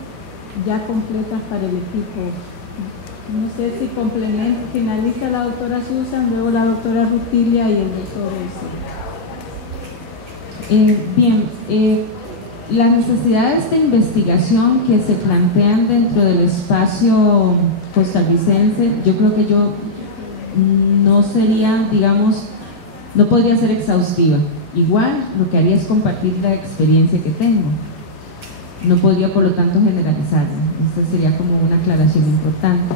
ya completas para el equipo. No sé si complementa, finaliza la doctora Susan, luego la doctora Rutilia y el doctor Bien, las necesidades de investigación que se plantean dentro del espacio costarricense, yo creo que no sería, digamos, no podría ser exhaustiva. Igual lo que haría es compartir la experiencia que tengo. No podría, por lo tanto, generalizarla. Esta sería como una aclaración importante.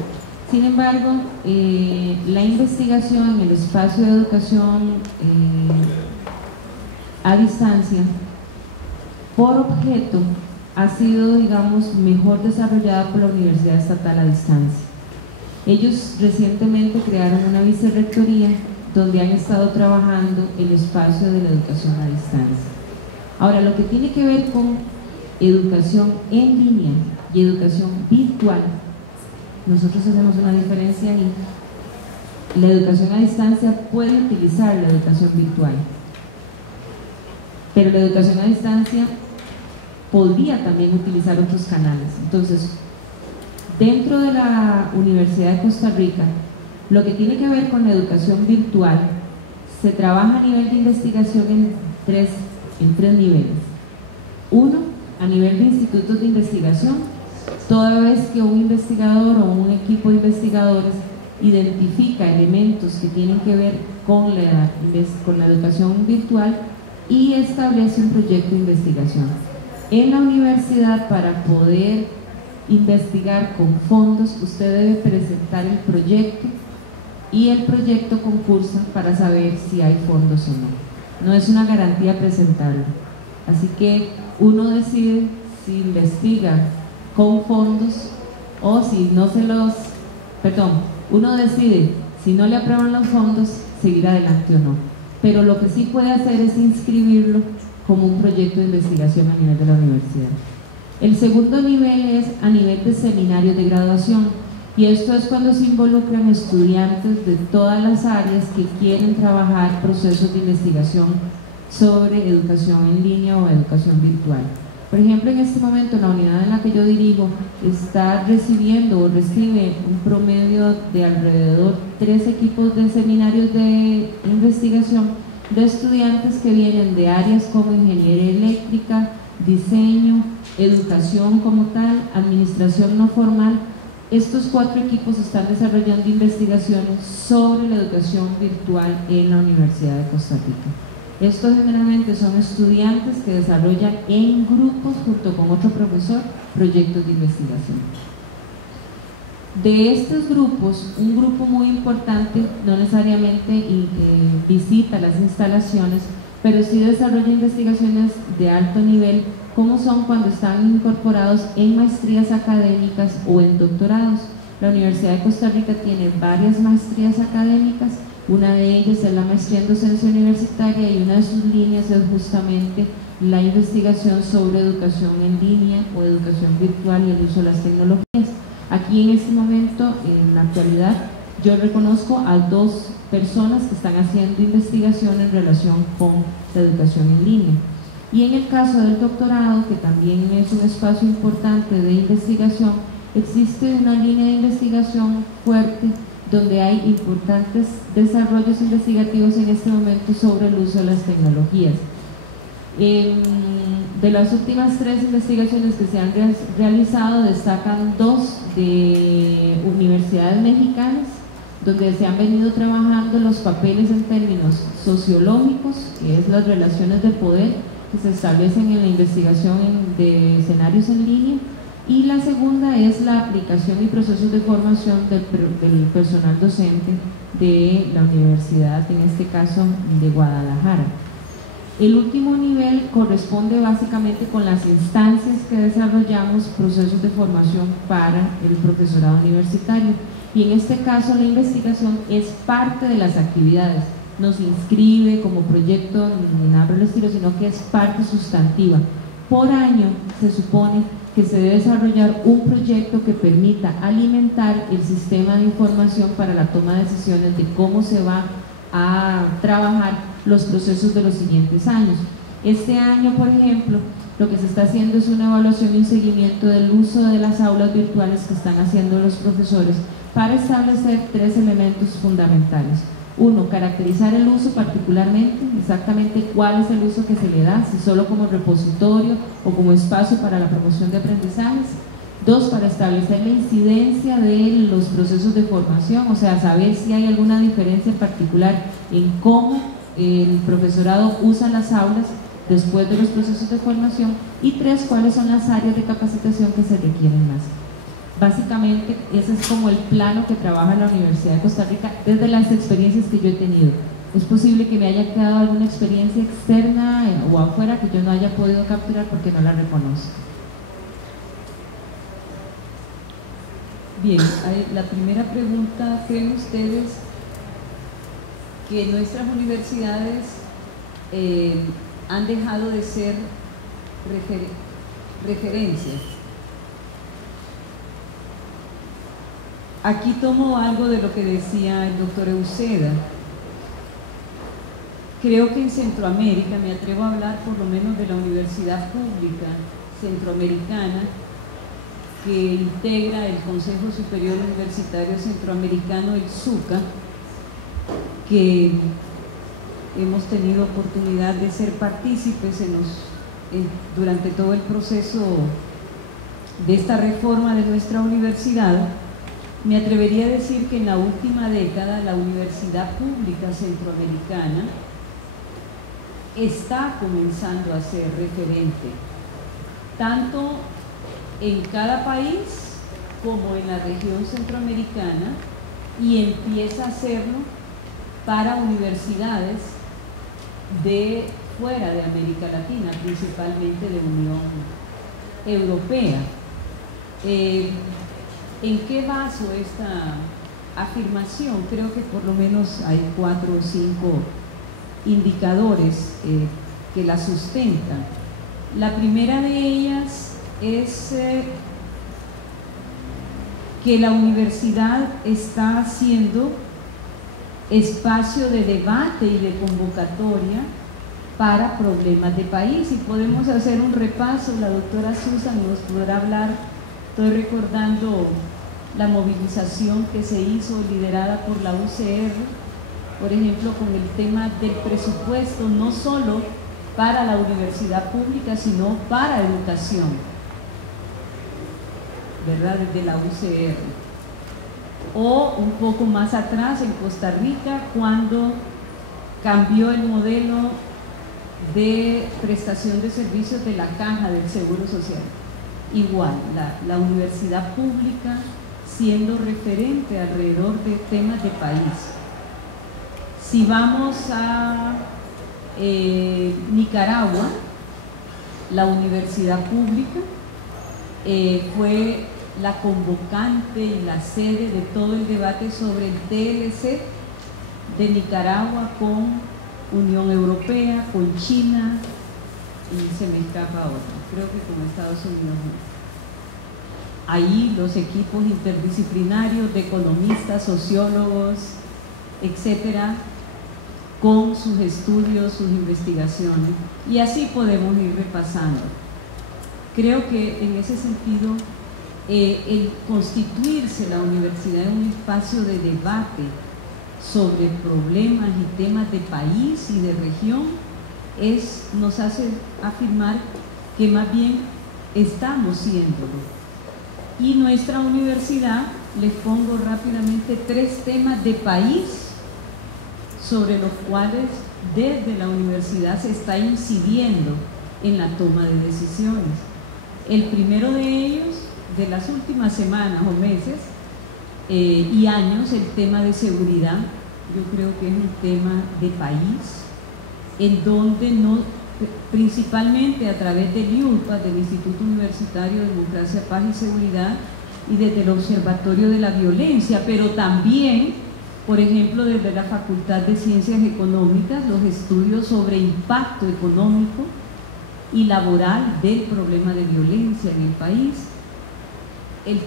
Sin embargo, la investigación en el espacio de educación a distancia, por objeto, ha sido, digamos, mejor desarrollada por la Universidad Estatal a distancia. Ellos recientemente crearon una vicerrectoría donde han estado trabajando el espacio de la educación a distancia. Ahora, lo que tiene que ver con educación en línea y educación virtual, nosotros hacemos una diferencia ahí. La educación a distancia puede utilizar la educación virtual, pero la educación a distancia podría también utilizar otros canales. Entonces, dentro de la Universidad de Costa Rica, lo que tiene que ver con la educación virtual, se trabaja a nivel de investigación en tres niveles. Uno, a nivel de institutos de investigación, toda vez que un investigador o un equipo de investigadores identifica elementos que tienen que ver con la educación virtual y establece un proyecto de investigación. En la universidad, para poder investigar con fondos, usted debe presentar el proyecto y el proyecto concursa para saber si hay fondos o no. No es una garantía presentarlo. Así que uno decide si investiga con fondos o si no se los... uno decide si no le aprueban los fondos, seguir adelante o no. Pero lo que sí puede hacer es inscribirlo como un proyecto de investigación a nivel de la universidad. El segundo nivel es a nivel de seminarios de graduación, y esto es cuando se involucran estudiantes de todas las áreas que quieren trabajar procesos de investigación sobre educación en línea o educación virtual. Por ejemplo, en este momento la unidad en la que yo dirijo está recibiendo o recibe un promedio de alrededor 3 equipos de seminarios de investigación de estudiantes que vienen de áreas como ingeniería eléctrica, diseño, educación como tal, administración no formal. Estos 4 equipos están desarrollando investigaciones sobre la educación virtual en la Universidad de Costa Rica. Estos generalmente son estudiantes que desarrollan en grupos junto con otro profesor proyectos de investigación. De estos grupos, un grupo muy importante no necesariamente visita las instalaciones, pero sí desarrolla investigaciones de alto nivel, como son cuando están incorporados en maestrías académicas o en doctorados. La Universidad de Costa Rica tiene varias maestrías académicas. Una de ellas es la maestría en docencia universitaria y una de sus líneas es justamente la investigación sobre educación en línea o educación virtual y el uso de las tecnologías. Aquí en este momento, en la actualidad, yo reconozco a 2 personas que están haciendo investigación en relación con la educación en línea. Y en el caso del doctorado, que también es un espacio importante de investigación, existe una línea de investigación fuerte donde hay importantes desarrollos investigativos en este momento sobre el uso de las tecnologías. De las últimas 3 investigaciones que se han realizado, destacan 2 de universidades mexicanas, donde se han venido trabajando los papeles en términos sociológicos, que es las relaciones de poder que se establecen en la investigación de escenarios en línea, y la segunda es la aplicación y procesos de formación del personal docente de la universidad, en este caso de Guadalajara. El último nivel corresponde básicamente con las instancias que desarrollamos, procesos de formación para el profesorado universitario, y en este caso la investigación es parte de las actividades, no se inscribe como proyecto ni nada por el estilo, sino que es parte sustantiva. Por año se supone que se debe desarrollar un proyecto que permita alimentar el sistema de información para la toma de decisiones de cómo se va a trabajar los procesos de los siguientes años. Este año, por ejemplo, lo que se está haciendo es una evaluación y un seguimiento del uso de las aulas virtuales que están haciendo los profesores para establecer 3 elementos fundamentales. Uno, caracterizar el uso particularmente, exactamente cuál es el uso que se le da, si solo como repositorio o como espacio para la promoción de aprendizajes. 2, para establecer la incidencia de los procesos de formación, o sea, saber si hay alguna diferencia en particular en cómo el profesorado usa las aulas después de los procesos de formación. Y 3, cuáles son las áreas de capacitación que se requieren más. Básicamente ese es como el plano que trabaja la Universidad de Costa Rica desde las experiencias que yo he tenido. Es posible que me haya quedado alguna experiencia externa o afuera que yo no haya podido capturar porque no la reconozco. Bien, la primera pregunta: ¿creen ustedes que nuestras universidades han dejado de ser referencias? Aquí tomo algo de lo que decía el doctor Euseda. Creo que en Centroamérica, me atrevo a hablar por lo menos de la Universidad Pública Centroamericana, que integra el Consejo Superior Universitario Centroamericano, el SUCA, que hemos tenido oportunidad de ser partícipes durante todo el proceso de esta reforma de nuestra universidad. Me atrevería a decir que en la última década la Universidad Pública Centroamericana está comenzando a ser referente, tanto en cada país como en la región centroamericana, y empieza a hacerlo para universidades de fuera de América Latina, principalmente de Unión Europea. ¿En qué baso esta afirmación? Creo que por lo menos hay 4 o 5 indicadores que la sustentan. La primera de ellas es que la universidad está haciendo espacio de debate y de convocatoria para problemas de país, y podemos hacer un repaso. La doctora Susan nos podrá hablar. Estoy recordando la movilización que se hizo liderada por la UCR, por ejemplo, con el tema del presupuesto, no solo para la universidad pública, sino para educación, ¿verdad?, desde la UCR. O un poco más atrás, en Costa Rica, cuando cambió el modelo de prestación de servicios de la Caja del Seguro Social. Igual, la universidad pública siendo referente alrededor de temas de país. Si vamos a Nicaragua, la universidad pública fue la convocante y la sede de todo el debate sobre el TLC de Nicaragua con Unión Europea, con China, y se me escapa otra, creo que con Estados Unidos. Ahí los equipos interdisciplinarios de economistas, sociólogos, etcétera, con sus estudios, sus investigaciones, y así podemos ir repasando. Creo que en ese sentido el constituirse la universidad en un espacio de debate sobre problemas y temas de país y de región nos hace afirmar que más bien estamos siéndolo. Y nuestra universidad, les pongo rápidamente 3 temas de país sobre los cuales desde la universidad se está incidiendo en la toma de decisiones. El primero de ellos, de las últimas semanas o meses y años, el tema de seguridad. Yo creo que es un tema de país, en donde principalmente a través del IUPA, del Instituto Universitario de Democracia, Paz y Seguridad, y desde el Observatorio de la Violencia, pero también, por ejemplo, desde la Facultad de Ciencias Económicas, los estudios sobre impacto económico y laboral del problema de violencia en el país, el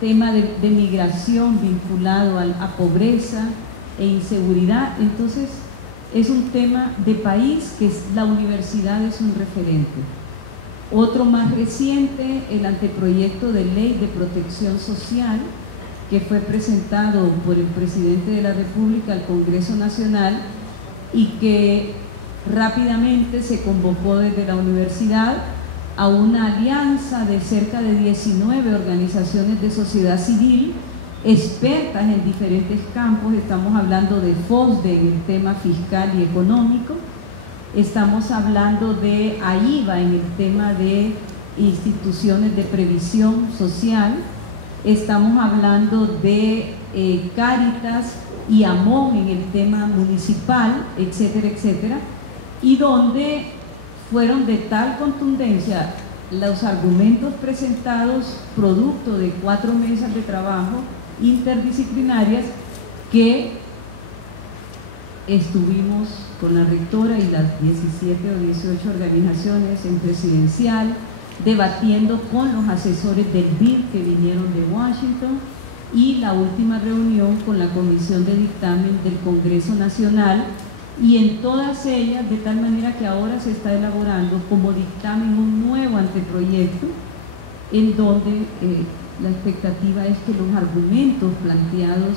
tema de migración vinculado a pobreza e inseguridad. Entonces, es un tema de país que la universidad es un referente. Otro más reciente, el anteproyecto de ley de protección social, que fue presentado por el presidente de la República al Congreso Nacional y que rápidamente se convocó desde la universidad a una alianza de cerca de 19 organizaciones de sociedad civil, expertas en diferentes campos. Estamos hablando de FOSDE en el tema fiscal y económico, estamos hablando de AIVA en el tema de instituciones de previsión social, estamos hablando de Cáritas y Amón en el tema municipal, etcétera, etcétera, y donde fueron de tal contundencia los argumentos presentados producto de 4 mesas de trabajo interdisciplinarias que estuvimos con la rectora y las 17 o 18 organizaciones en presidencial, debatiendo con los asesores del BID que vinieron de Washington, y la última reunión con la Comisión de Dictamen del Congreso Nacional, y en todas ellas, de tal manera que ahora se está elaborando como dictamen un nuevo anteproyecto, en donde la expectativa es que los argumentos planteados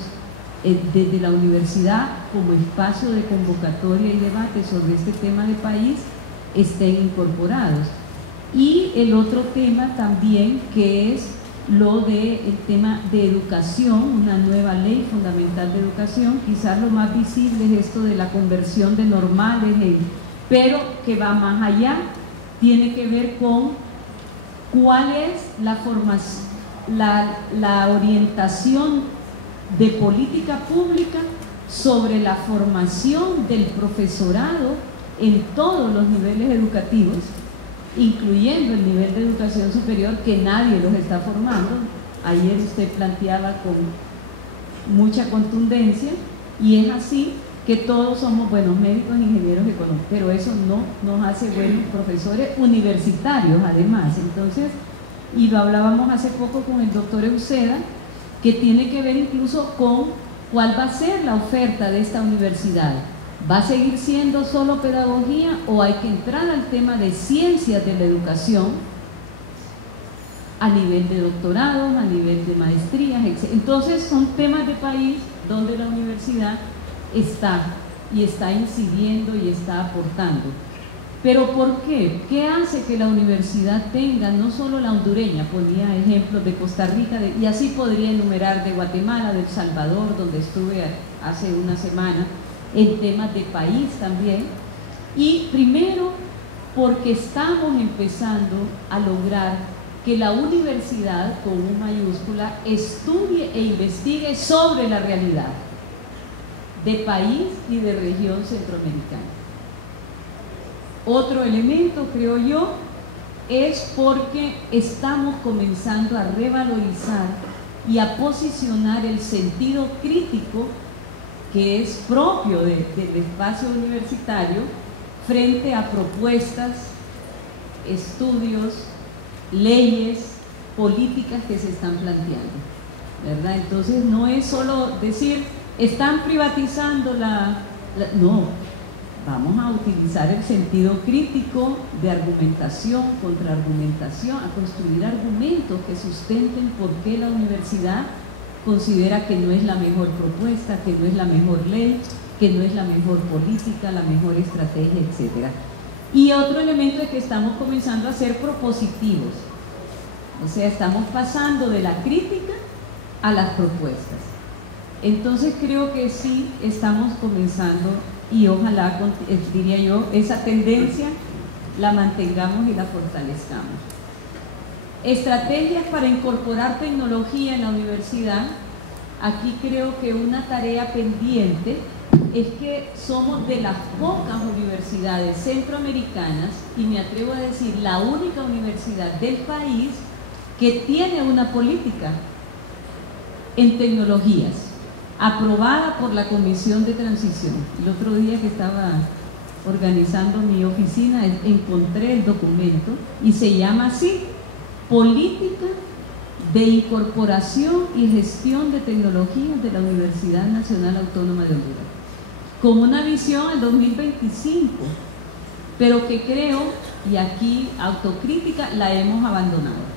desde la universidad como espacio de convocatoria y debate sobre este tema de país estén incorporados. Y el otro tema también, que es lo del tema de educación, una nueva ley fundamental de educación. Quizás lo más visible es esto de la conversión de normales, pero que va más allá, tiene que ver con cuál es la formación, la orientación de política pública sobre la formación del profesorado en todos los niveles educativos, incluyendo el nivel de educación superior, que nadie los está formando. Ayer usted planteaba con mucha contundencia, y es así, que todos somos buenos médicos, ingenieros, económicos, pero eso no nos hace buenos profesores universitarios además. Entonces, y lo hablábamos hace poco con el doctor Euseda, que tiene que ver incluso con cuál va a ser la oferta de esta universidad. ¿Va a seguir siendo solo pedagogía o hay que entrar al tema de ciencias de la educación a nivel de doctorados, a nivel de maestrías, etc.? Entonces son temas de país donde la universidad está incidiendo y está aportando. ¿Pero por qué? ¿Qué hace que la universidad tenga, no solo la hondureña, ponía ejemplos de Costa Rica, y así podría enumerar de Guatemala, de El Salvador, donde estuve hace una semana, en temas de país también? Y primero, porque estamos empezando a lograr que la universidad, con U mayúscula, estudie e investigue sobre la realidad de país y de región centroamericana. Otro elemento, creo yo, es porque estamos comenzando a revalorizar y a posicionar el sentido crítico que es propio del espacio universitario frente a propuestas, estudios, leyes, políticas que se están planteando, ¿verdad? Entonces no es solo decir, están privatizando no. Vamos a utilizar el sentido crítico de argumentación, contraargumentación, a construir argumentos que sustenten por qué la universidad considera que no es la mejor propuesta, que no es la mejor ley, que no es la mejor política, la mejor estrategia, etc. Y otro elemento es que estamos comenzando a ser propositivos, o sea, estamos pasando de la crítica a las propuestas. Entonces creo que sí estamos comenzando, y ojalá, diría yo, esa tendencia la mantengamos y la fortalezcamos. Estrategias para incorporar tecnología en la universidad. Aquí creo que una tarea pendiente es que somos de las pocas universidades centroamericanas, y me atrevo a decir la única universidad del país que tiene una política en tecnologías aprobada por la Comisión de Transición. El otro día que estaba organizando mi oficina encontré el documento y se llama así: Política de Incorporación y Gestión de Tecnologías de la Universidad Nacional Autónoma de Honduras, con una visión al 2025, pero que creo, y aquí autocrítica, la hemos abandonado.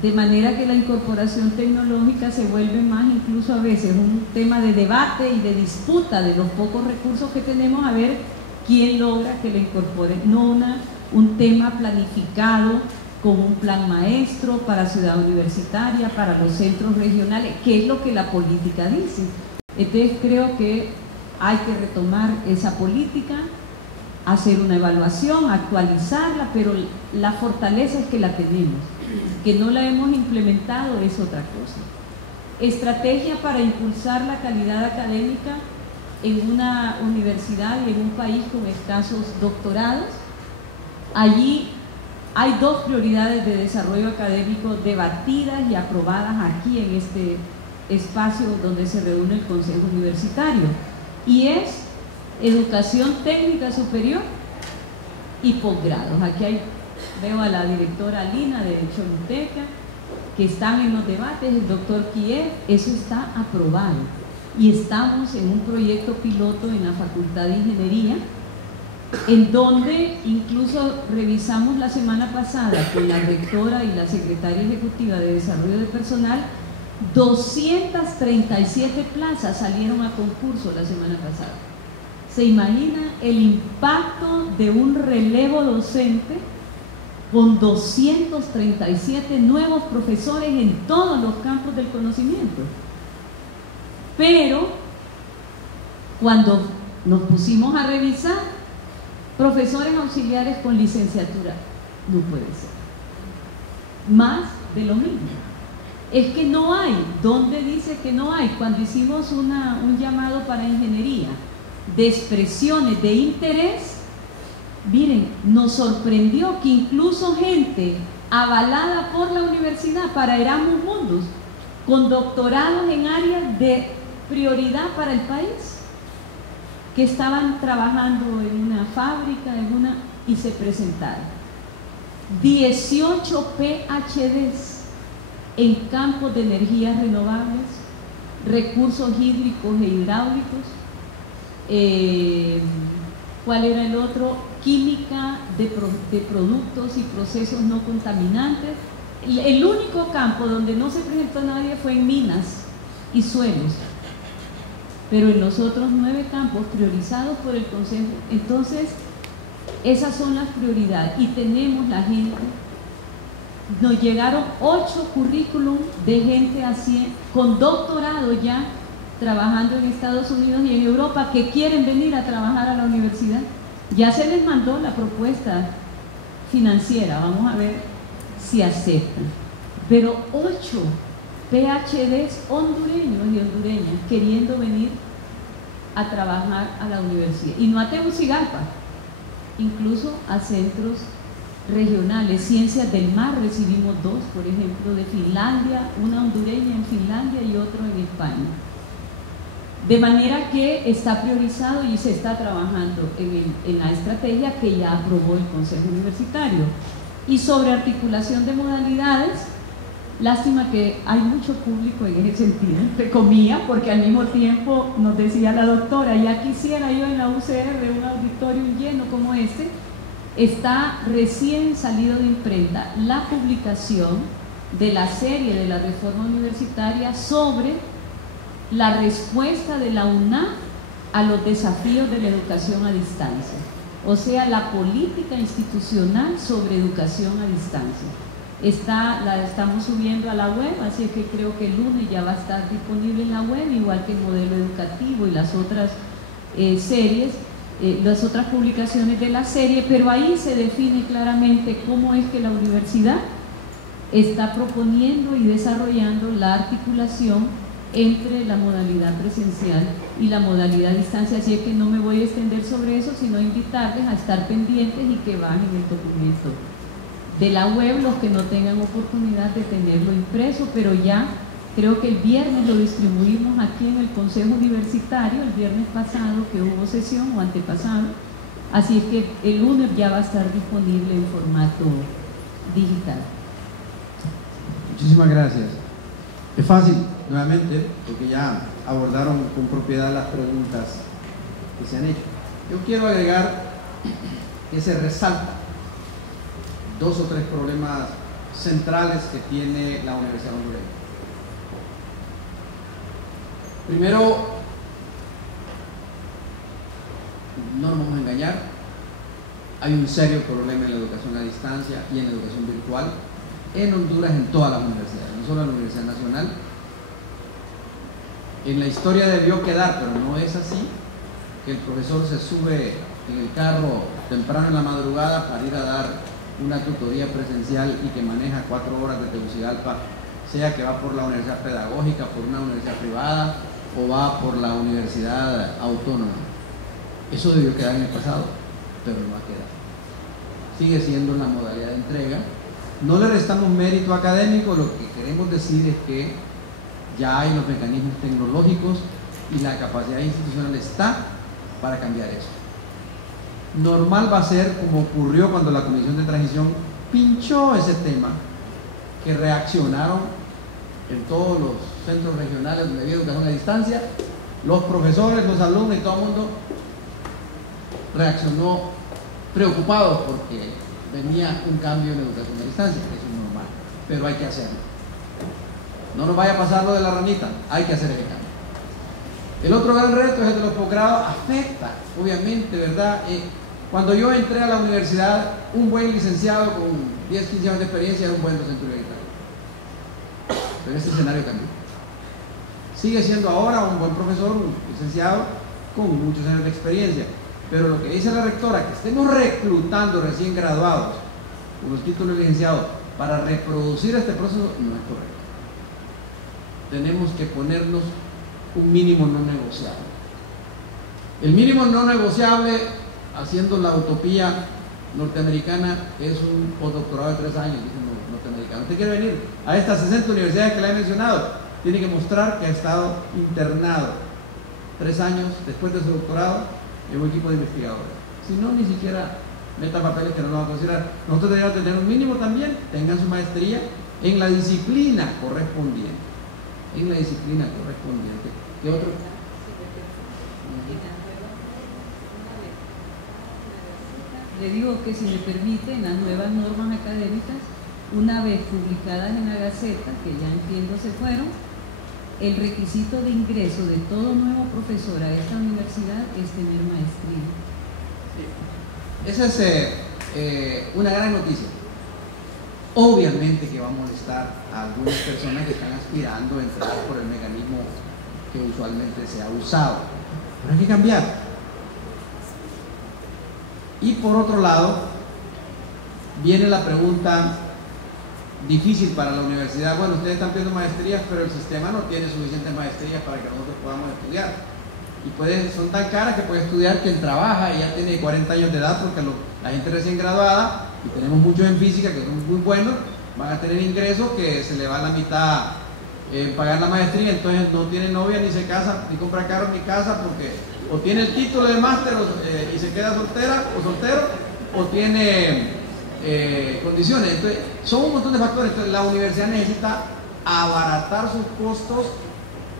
De manera que la incorporación tecnológica se vuelve más, incluso a veces, un tema de debate y de disputa de los pocos recursos que tenemos, a ver quién logra que la incorpore, no un tema planificado con un plan maestro para Ciudad Universitaria, para los centros regionales, que es lo que la política dice. Entonces creo que hay que retomar esa política, hacer una evaluación, actualizarla, pero la fortaleza es que la tenemos. Que no la hemos implementado es otra cosa. estrategia para impulsar la calidad académica en una universidad y en un país con escasos doctorados. Allí hay dos prioridades de desarrollo académico debatidas y aprobadas aquí en este espacio donde se reúne el Consejo Universitario, y es educación técnica superior y posgrados. Aquí veo a la directora Lina de Choluteca, que están en los debates, el doctor Kiev. Eso está aprobado y estamos en un proyecto piloto en la Facultad de Ingeniería, en donde incluso revisamos la semana pasada con la rectora y la secretaria ejecutiva de Desarrollo de Personal. 237 plazas salieron a concurso la semana pasada. ¿Se imagina el impacto de un relevo docente con 237 nuevos profesores en todos los campos del conocimiento? Pero cuando nos pusimos a revisar, profesores auxiliares con licenciatura, no puede ser. Más de lo mismo. Es que no hay. ¿Dónde dice que no hay? Cuando hicimos un llamado para ingeniería de expresiones de interés, miren, nos sorprendió que incluso gente avalada por la universidad para Erasmus Mundus, con doctorados en áreas de prioridad para el país, que estaban trabajando en una fábrica, y se presentaron. 18 PhDs en campos de energías renovables, recursos hídricos e hidráulicos, ¿cuál era el otro? Química de productos y procesos no contaminantes. El único campo donde no se presentó nadie fue en minas y suelos, pero en los otros 9 campos priorizados por el Consejo. Entonces, esas son las prioridades, y tenemos la gente. Nos llegaron 8 currículum de gente así, con doctorado ya, trabajando en Estados Unidos y en Europa, que quieren venir a trabajar a la universidad. Ya se les mandó la propuesta financiera, vamos a ver si aceptan. Pero 8 PhDs hondureños y hondureñas queriendo venir a trabajar a la universidad, y no a Tegucigalpa, incluso a centros regionales. Ciencias del mar recibimos 2, por ejemplo, de Finlandia, una hondureña en Finlandia y otro en España. De manera que está priorizado y se está trabajando en la estrategia que ya aprobó el Consejo Universitario. Y sobre articulación de modalidades, lástima que hay mucho público en ese sentido, entre comillas, porque al mismo tiempo nos decía la doctora, ya quisiera yo en la UCR un auditorio lleno como este. Está recién salido de imprenta la publicación de la serie de la reforma universitaria sobre la respuesta de la UNAM a los desafíos de la educación a distancia, o sea, la política institucional sobre educación a distancia. La estamos subiendo a la web, así que creo que el lunes ya va a estar disponible en la web, igual que el modelo educativo y las otras series, las otras publicaciones de la serie, pero ahí se define claramente cómo es que la universidad está proponiendo y desarrollando la articulación entre la modalidad presencial y la modalidad a distancia. Así es que no me voy a extender sobre eso, sino invitarles a estar pendientes y que bajen el documento de la web los que no tengan oportunidad de tenerlo impreso, pero ya creo que el viernes lo distribuimos aquí en el Consejo Universitario, el viernes pasado que hubo sesión, o antepasado, así es que el lunes ya va a estar disponible en formato digital. Muchísimas gracias. Es fácil, nuevamente, porque ya abordaron con propiedad las preguntas que se han hecho. Yo quiero agregar que se resalta 2 o 3 problemas centrales que tiene la Universidad Hondureña. Primero, no nos vamos a engañar, hay un serio problema en la educación a distancia y en la educación virtual en Honduras, en todas las universidades, no solo en la Universidad Nacional. En la historia debió quedar, pero no es así, que el profesor se sube en el carro temprano en la madrugada para ir a dar una tutoría presencial y que maneja 4 horas de Tegucigalpa sea que va por la universidad pedagógica, por una universidad privada o va por la universidad autónoma. Eso debió quedar en el pasado, pero no ha quedado. Sigue siendo una modalidad de entrega. No le restamos mérito académico, lo que queremos decir es que ya hay los mecanismos tecnológicos y la capacidad institucional está para cambiar eso. Normal va a ser como ocurrió cuando la Comisión de Transición pinchó ese tema, que reaccionaron en todos los centros regionales donde había educación a distancia, los profesores, los alumnos y todo el mundo reaccionó preocupados porque venía un cambio en la educación a distancia. Eso es normal, pero hay que hacerlo. No nos vaya a pasar lo de la ranita, hay que hacer el cambio. El otro gran reto es el de los posgrados. Afecta, obviamente, ¿verdad? Cuando yo entré a la universidad, un buen licenciado con 10, 15 años de experiencia era un buen docente universitario. Pero este escenario cambió. Sigue siendo ahora un buen profesor, un licenciado con muchos años de experiencia. Pero lo que dice la rectora, que estemos reclutando recién graduados con los títulos de licenciado para reproducir este proceso, no es correcto. Tenemos que ponernos un mínimo no negociable. El mínimo no negociable, haciendo la utopía norteamericana, es un postdoctorado de 3 años, dicen los norteamericanos. Usted quiere venir a estas 60 universidades que le he mencionado, tiene que mostrar que ha estado internado 3 años después de su doctorado en un equipo de investigadores. Si no, ni siquiera meta papeles que no lo van a considerar. Nosotros deberíamos tener un mínimo también, tengan su maestría en la disciplina correspondiente. En la disciplina correspondiente. ¿Qué otro? Le digo que, si me permiten, las nuevas normas académicas, una vez publicadas en la Gaceta, que ya entiendo se fueron, el requisito de ingreso de todo nuevo profesor a esta universidad es tener maestría. Esa es una gran noticia. Obviamente que va a molestar a algunas personas que están aspirando a entrar por el mecanismo que usualmente se ha usado, pero hay que cambiar. Y por otro lado, viene la pregunta difícil para la universidad. Bueno, ustedes están pidiendo maestrías, pero el sistema no tiene suficientes maestrías para que nosotros podamos estudiar. Y son tan caras que puede estudiar quien trabaja y ya tiene 40 años de edad, porque la gente recién graduada, y tenemos muchos en física que son muy buenos, van a tener ingresos que se le va la mitad en pagar la maestría, entonces no tiene novia, ni se casa, ni compra carro, ni casa, porque o tiene el título de máster y se queda soltera o soltero, o tiene condiciones. Entonces, son un montón de factores. Entonces, la universidad necesita abaratar sus costos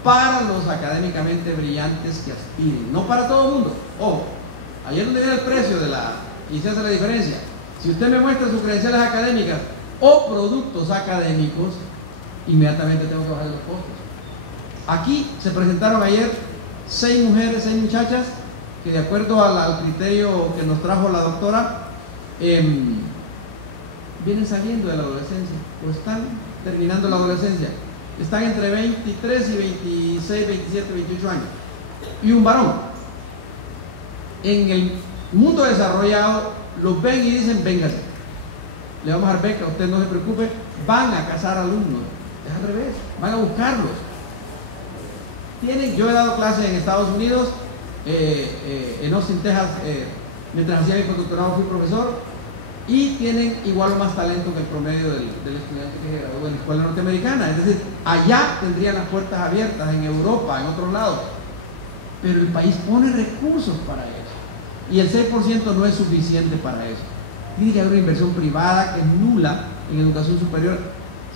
para los académicamente brillantes que aspiren, no para todo el mundo. Ojo, ayer donde viene el precio y se hace la diferencia. Si usted me muestra sus credenciales académicas o productos académicos, inmediatamente tengo que bajar los costos. Aquí se presentaron ayer 6 mujeres, 6 muchachas, que de acuerdo al criterio que nos trajo la doctora, vienen saliendo de la adolescencia o están terminando la adolescencia. Están entre 23 y 26, 27, 28 años. Y un varón. En el mundo desarrollado los ven y dicen: véngase, le vamos a dar beca, usted no se preocupe, van a cazar alumnos. Es al revés, van a buscarlos. Yo he dado clases en Estados Unidos, en Austin, Texas, mientras hacía mi postdoctorado fui profesor, y tienen igual o más talento que el promedio del estudiante que se graduó en la escuela norteamericana. Es decir, allá tendrían las puertas abiertas, en Europa, en otros lados, pero el país pone recursos para eso, y el 6% no es suficiente para eso. Tiene que haber una inversión privada que es nula en educación superior,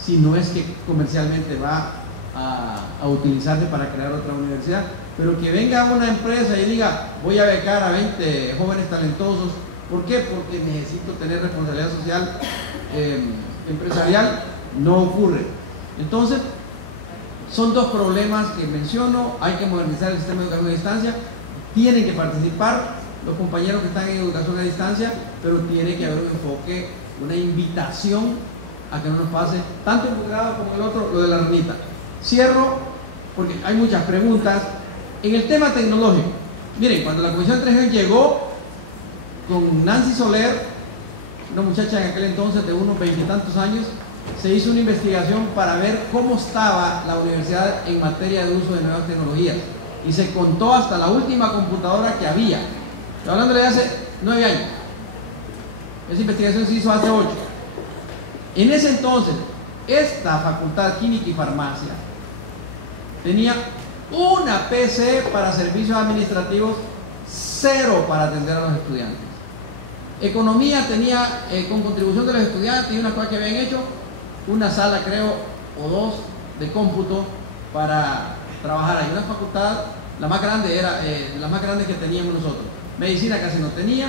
si no es que comercialmente va a utilizarse para crear otra universidad. Pero que venga una empresa y diga: voy a becar a 20 jóvenes talentosos. ¿Por qué? Porque necesito tener responsabilidad social empresarial. No ocurre. Entonces, son 2 problemas que menciono. Hay que modernizar el sistema de educación a distancia. Tienen que participar los compañeros que están en educación a distancia, pero tiene que haber un enfoque, una invitación a que no nos pase tanto el posgrado como el otro, lo de la ranita. Cierro porque hay muchas preguntas. En el tema tecnológico, miren, cuando la Comisión de Transición llegó con Nancy Soler, una muchacha en aquel entonces de unos 20 y tantos años, se hizo una investigación para ver cómo estaba la universidad en materia de uso de nuevas tecnologías y se contó hasta la última computadora que había. Estoy hablando de hace 9 años. Esa investigación se hizo hace 8. En ese entonces, esta facultad Química y Farmacia tenía una PC para servicios administrativos, 0 para atender a los estudiantes. Economía tenía, con contribución de los estudiantes y una cosa que habían hecho, una sala, creo, o 2 de cómputo para trabajar. Hay una facultad, la más grande era la más grande que teníamos nosotros. Medicina casi no tenía.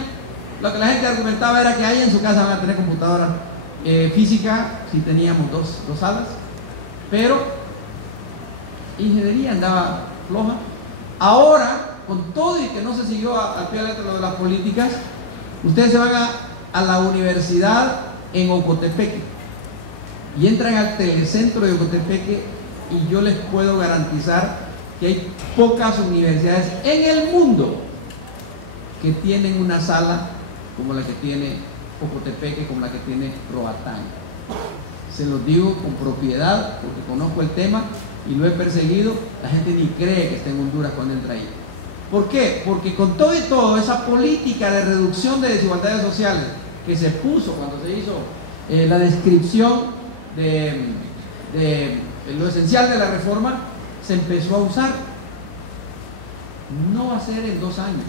Lo que la gente argumentaba era que ahí en su casa van a tener computadora. Física, sí teníamos dos salas, pero ingeniería andaba floja. Ahora, con todo y que no se siguió al pie de la letra lo de las políticas, ustedes se van a la universidad en Ocotepeque y entran al telecentro de Ocotepeque y yo les puedo garantizar que hay pocas universidades en el mundo que tienen una sala como la que tiene Ocotepeque, como la que tiene Roatán. Se los digo con propiedad porque conozco el tema y lo he perseguido. La gente ni cree que esté en Honduras cuando entra ahí. ¿Por qué? Porque con todo y todo, esa política de reducción de desigualdades sociales que se puso cuando se hizo la descripción de lo esencial de la reforma, se empezó a usar. No va a ser en 2 años,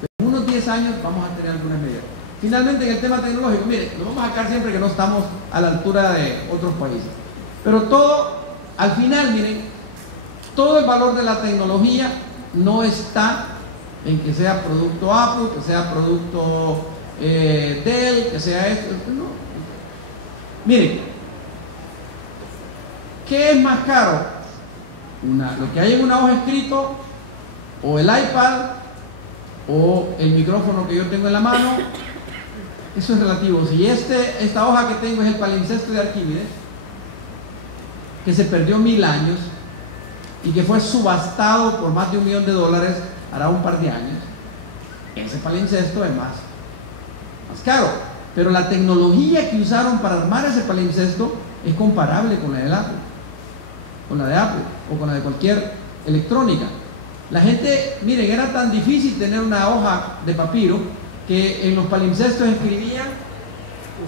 pero en unos 10 años vamos a tener algunas medidas. Finalmente, en el tema tecnológico, mire, nos vamos a sacar siempre que no estamos a la altura de otros países, pero todo, al final, miren, todo el valor de la tecnología no está en que sea producto Apple, que sea producto Dell, que sea esto, no. Miren, ¿qué es más caro? Lo que hay en una hoja escrito, o el iPad, o el micrófono que yo tengo en la mano. Eso es relativo. Si esta hoja que tengo es el palimpsesto de Arquímedes, que se perdió 1000 años y que fue subastado por más de $1 millón hará un par de años, ese palimpsesto es más caro. Pero la tecnología que usaron para armar ese palimpsesto es comparable con la de Apple, o con la de cualquier electrónica. La gente, miren, era tan difícil tener una hoja de papiro que en los palimpsestos escribían,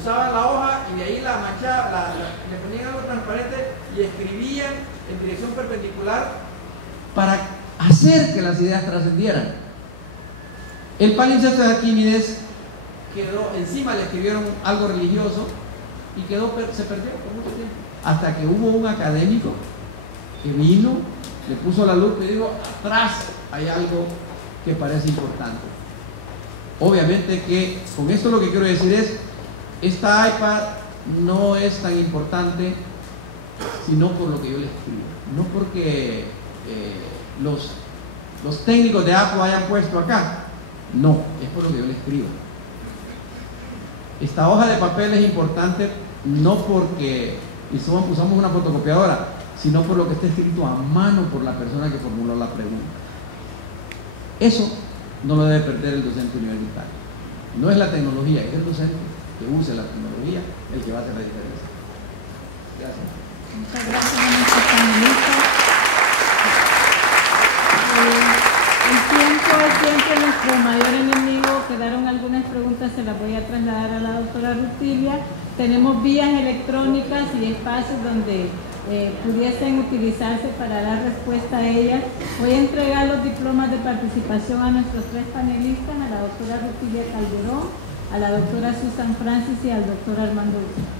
usaban la hoja y de ahí la machaban, le ponían algo transparente y escribían en dirección perpendicular para hacer que las ideas trascendieran. El palimpsesto de Arquímedes quedó, encima le escribieron algo religioso y se perdió por mucho tiempo, hasta que hubo un académico que vino, le puso la luz y dijo, atrás hay algo que parece importante. Obviamente que con esto lo que quiero decir es, esta iPad no es tan importante sino por lo que yo le escribo, no porque los técnicos de Apple hayan puesto acá, no, es por lo que yo le escribo. Esta hoja de papel es importante no porque usamos una fotocopiadora, sino por lo que está escrito a mano por la persona que formuló la pregunta. Eso no lo debe perder el docente universitario. No es la tecnología, es el docente que use la tecnología el que va a hacer la diferencia. Gracias. Muchas gracias a nuestros panelistas. El tiempo es siempre nuestro mayor enemigo. Quedaron algunas preguntas, se las voy a trasladar a la doctora Rutilio. Tenemos vías electrónicas y espacios donde pudiesen utilizarse para dar respuesta a ellas. Voy a entregar los diplomas de participación a nuestros 3 panelistas, a la doctora Rutilio Calderón, a la doctora Susan Francis y al doctor Armando Uso.